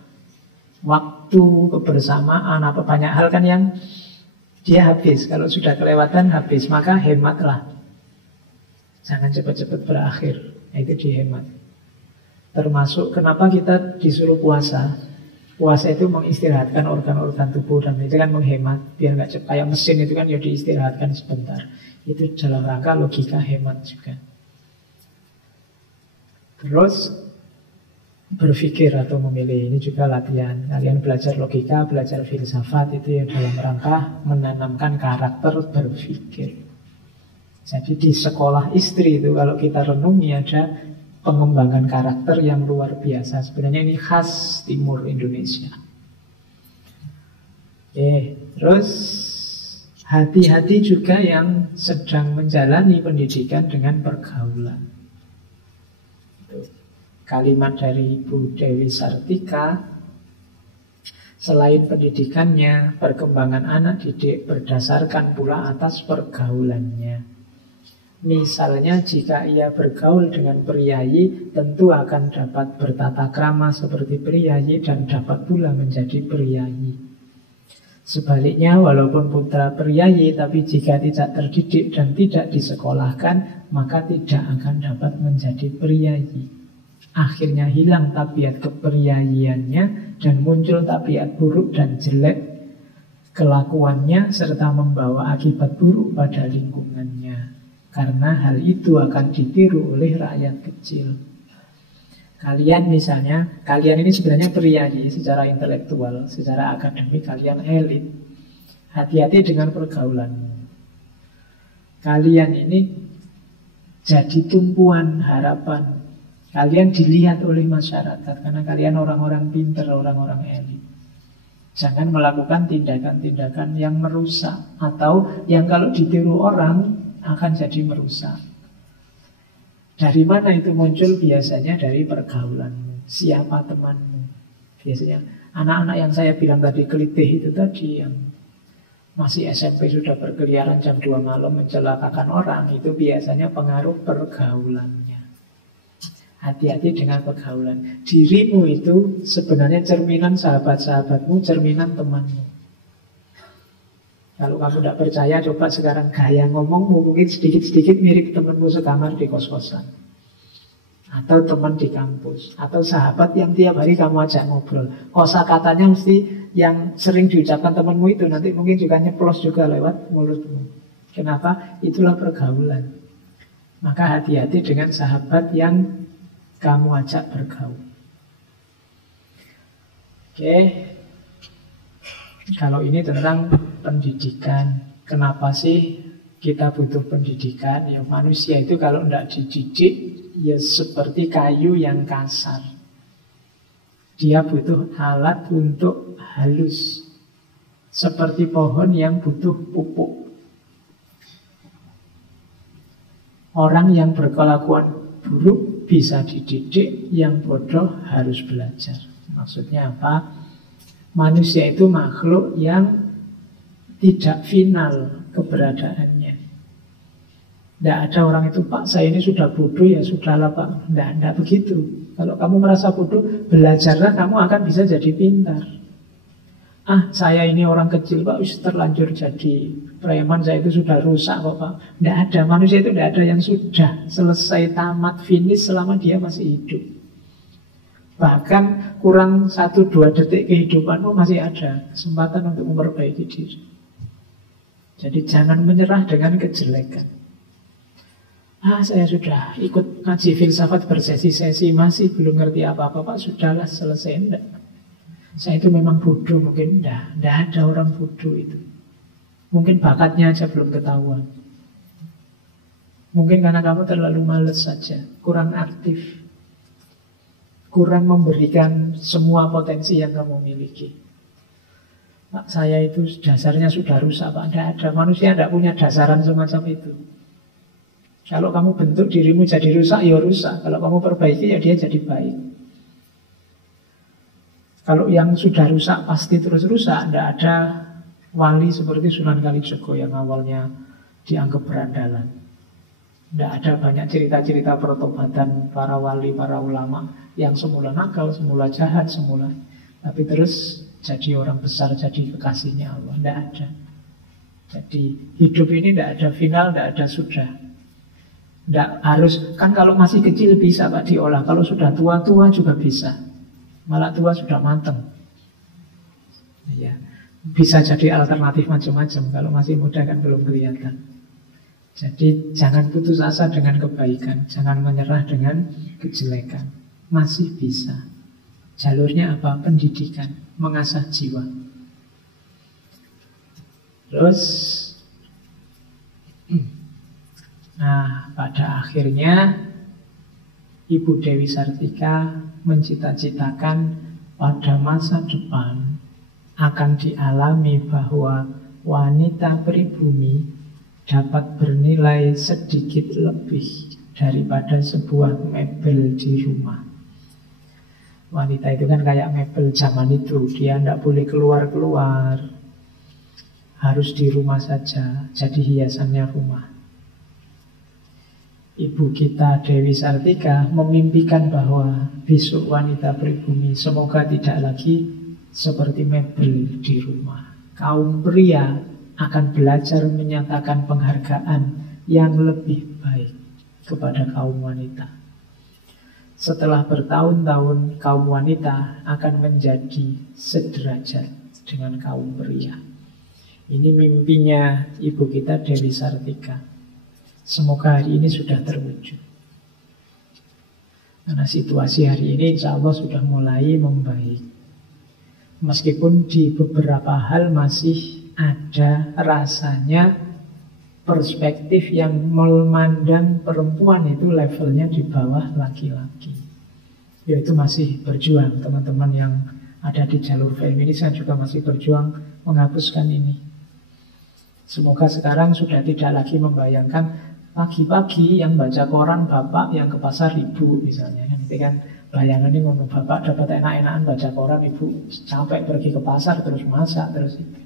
Waktu, kebersamaan, apa banyak hal kan yang dia habis. Kalau sudah kelewatan habis, maka hematlah. Jangan cepat-cepat berakhir. Nah, itu dihemat. Termasuk kenapa kita disuruh puasa. Puasa itu mengistirahatkan organ-organ tubuh, dan itu kan menghemat. Biar nggak cepat, kayak mesin itu kan ya diistirahatkan sebentar. Itu dalam rangka logika hemat juga. Terus berpikir atau memilih, ini juga latihan. Kalian belajar logika, belajar filsafat, itu yang dalam rangka menanamkan karakter berpikir. Jadi di sekolah istri itu kalau kita renungi ada pengembangan karakter yang luar biasa. Sebenarnya ini khas timur Indonesia. Terus hati-hati juga yang sedang menjalani pendidikan dengan pergaulan. Kalimat dari Ibu Dewi Sartika, selain pendidikannya, perkembangan anak didik berdasarkan pula atas pergaulannya. Misalnya jika ia bergaul dengan priayi, tentu akan dapat bertata krama seperti priayi dan dapat pula menjadi priayi. Sebaliknya, walaupun putra priayi, tapi jika tidak terdidik dan tidak disekolahkan, maka tidak akan dapat menjadi priayi. Akhirnya hilang tabiat kepriayiannya dan muncul tabiat buruk dan jelek kelakuannya serta membawa akibat buruk pada lingkungannya. Karena hal itu akan ditiru oleh rakyat kecil. Kalian misalnya, kalian ini sebenarnya priayi secara intelektual, secara akademik kalian elit. Hati-hati dengan pergaulanmu. Kalian ini jadi tumpuan harapan. Kalian dilihat oleh masyarakat karena kalian orang-orang pintar, orang-orang elit. Jangan melakukan tindakan-tindakan yang merusak atau yang kalau ditiru orang akan jadi merusak. Dari mana itu muncul? Biasanya dari pergaulanmu. Siapa temanmu? Biasanya anak-anak yang saya bilang tadi kelitih itu tadi, yang masih SMP sudah berkeliaran jam 2 malam mencelakakan orang, itu biasanya pengaruh pergaulannya. Hati-hati dengan pergaulan. Dirimu itu sebenarnya cerminan sahabat-sahabatmu, cerminan temanmu. Kalau kamu tidak percaya, coba sekarang gaya ngomongmu mungkin sedikit-sedikit mirip temanmu sekamar di kos-kosan, atau teman di kampus, atau sahabat yang tiap hari kamu ajak ngobrol. Kosakatanya mesti yang sering diucapkan temanmu itu nanti mungkin juga nyeplos juga lewat mulutmu. Kenapa? Itulah pergaulan. Maka hati-hati dengan sahabat yang kamu ajak bergaul. Oke. Kalau ini tentang pendidikan. Kenapa sih kita butuh pendidikan? Ya manusia itu kalau tidak dididik, ya seperti kayu yang kasar. Dia butuh alat untuk halus. Seperti pohon yang butuh pupuk. Orang yang berkelakuan buruk bisa dididik, yang bodoh harus belajar. Maksudnya apa? Manusia itu makhluk yang tidak final keberadaannya. Tidak ada orang itu, Pak saya ini sudah bodoh, ya sudahlah Pak. Tidak begitu. Kalau kamu merasa bodoh, belajarlah, kamu akan bisa jadi pintar. Saya ini orang kecil Pak, terlanjur jadi preman, saya itu sudah rusak kok Pak. Tidak ada, manusia itu tidak ada yang sudah selesai, tamat, finish selama dia masih hidup. Bahkan kurang 1-2 detik kehidupanmu masih ada kesempatan untuk memperbaiki diri. Jadi jangan menyerah dengan kejelekan. Saya sudah ikut ngaji filsafat bersesi-sesi, masih belum ngerti apa-apa Pak, sudahlah selesai. Enggak. Saya itu memang bodoh, mungkin enggak ada orang bodoh itu. Mungkin bakatnya aja belum ketahuan. Mungkin karena kamu terlalu males saja, kurang aktif, kurang memberikan semua potensi yang kamu miliki. Pak, saya itu dasarnya sudah rusak Pak. Tidak ada, manusia tidak punya dasaran semacam itu. Kalau kamu bentuk dirimu jadi rusak, ya rusak. Kalau kamu perbaiki, ya dia jadi baik. Kalau yang sudah rusak pasti terus rusak. Tidak ada wali seperti Sunan Kalijogo yang awalnya dianggap berandalan. Tidak ada banyak cerita-cerita pertobatan para wali, para ulama yang semula nakal, semula jahat, semula, tapi terus jadi orang besar, jadi kekasihnya Allah. Tidak ada. Jadi hidup ini tidak ada final, tidak ada sudah. Tidak harus, kan kalau masih kecil bisa Pak diolah. Kalau sudah tua-tua juga bisa. Malah tua sudah matang. Ya, bisa jadi alternatif macam-macam. Kalau masih muda kan belum kelihatan. Jadi jangan putus asa dengan kebaikan, jangan menyerah dengan kejelekan. Masih bisa. Jalurnya apa? Pendidikan, mengasah jiwa. Terus pada akhirnya Ibu Dewi Sartika mencita-citakan pada masa depan akan dialami bahwa wanita pribumi dapat bernilai sedikit lebih daripada sebuah mebel di rumah. Wanita itu kan kayak mebel zaman itu, dia tidak boleh keluar-keluar, harus di rumah saja, jadi hiasannya rumah. Ibu kita Dewi Sartika memimpikan bahwa besok wanita pribumi semoga tidak lagi seperti mebel di rumah. Kaum pria akan belajar menyatakan penghargaan yang lebih baik kepada kaum wanita. Setelah bertahun-tahun kaum wanita akan menjadi sederajat dengan kaum pria. Ini mimpinya ibu kita Dewi Sartika. Semoga hari ini sudah terwujud. Karena situasi hari ini insya Allah sudah mulai membaik. Meskipun di beberapa hal masih ada rasanya perspektif yang memandang perempuan itu levelnya di bawah laki-laki. Yaitu masih berjuang. Teman-teman yang ada di jalur feminis kan juga masih berjuang menghapuskan ini. Semoga sekarang sudah tidak lagi membayangkan pagi-pagi yang baca koran bapak, yang ke pasar ibu misalnya. Nanti kan bayangannya ngomong bapak dapat enak-enakan baca koran, ibu capek pergi ke pasar terus masak terus itu.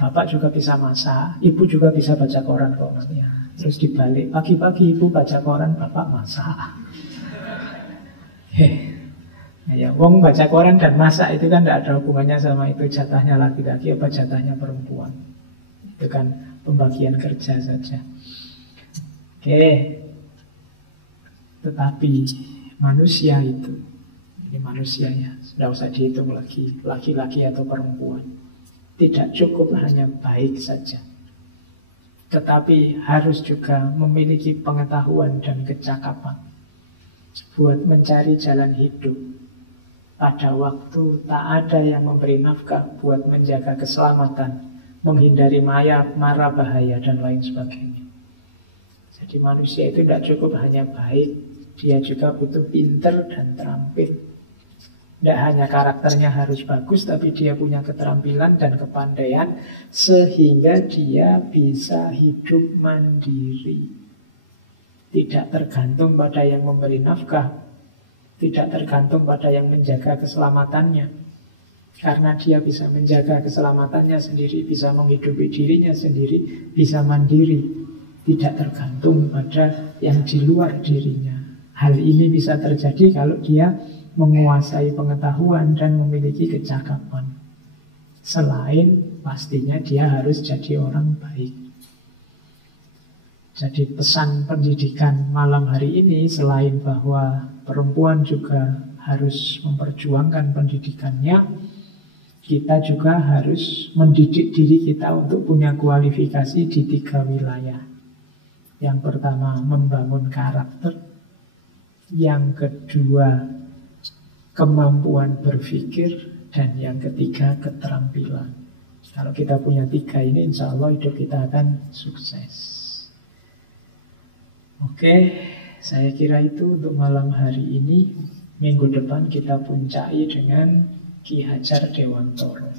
Bapak juga bisa masak, ibu juga bisa baca koran kok maksudnya. Terus dibalik, pagi-pagi ibu baca koran, bapak masak. Ya, wong baca koran dan masak itu kan tidak ada hubungannya sama itu jatahnya laki-laki apa jatahnya perempuan. Itu kan pembagian kerja saja. Tetapi manusia itu, ini manusia ya, sudah usah dihitung lagi laki-laki atau perempuan. Tidak cukup hanya baik saja, tetapi harus juga memiliki pengetahuan dan kecakapan buat mencari jalan hidup. Pada waktu tak ada yang memberi nafkah buat menjaga keselamatan, menghindari mara bahaya dan lain sebagainya. Jadi manusia itu tidak cukup hanya baik, dia juga butuh pinter dan terampil. Tidak hanya karakternya harus bagus, tapi dia punya keterampilan dan kepandaian sehingga dia bisa hidup mandiri. Tidak tergantung pada yang memberi nafkah, tidak tergantung pada yang menjaga keselamatannya. Karena dia bisa menjaga keselamatannya sendiri, bisa menghidupi dirinya sendiri, bisa mandiri, tidak tergantung pada yang di luar dirinya. Hal ini bisa terjadi kalau dia menguasai pengetahuan dan memiliki kecakapan. Selain pastinya dia harus jadi orang baik. Jadi pesan pendidikan malam hari ini, selain bahwa perempuan juga harus memperjuangkan pendidikannya, kita juga harus mendidik diri kita untuk punya kualifikasi di 3 wilayah. Yang pertama, membangun karakter. Yang kedua, kemampuan berpikir. Dan yang ketiga, keterampilan. Kalau kita punya 3 ini, insya Allah hidup kita akan sukses. Oke, saya kira itu untuk malam hari ini. Minggu depan kita puncai dengan Ki Hajar Dewantoro.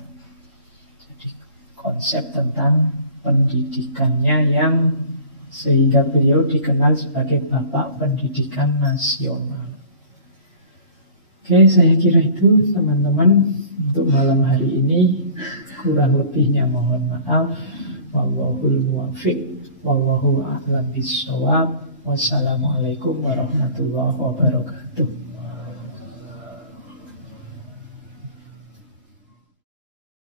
Jadi konsep tentang pendidikannya yang sehingga beliau dikenal sebagai Bapak Pendidikan Nasional. Oke, saya kira itu teman-teman untuk malam hari ini. Kurang lebihnya mohon maaf. Wallahul muwaffiq, wallahu a'lam bishawab. Wassalamualaikum warahmatullahi wabarakatuh.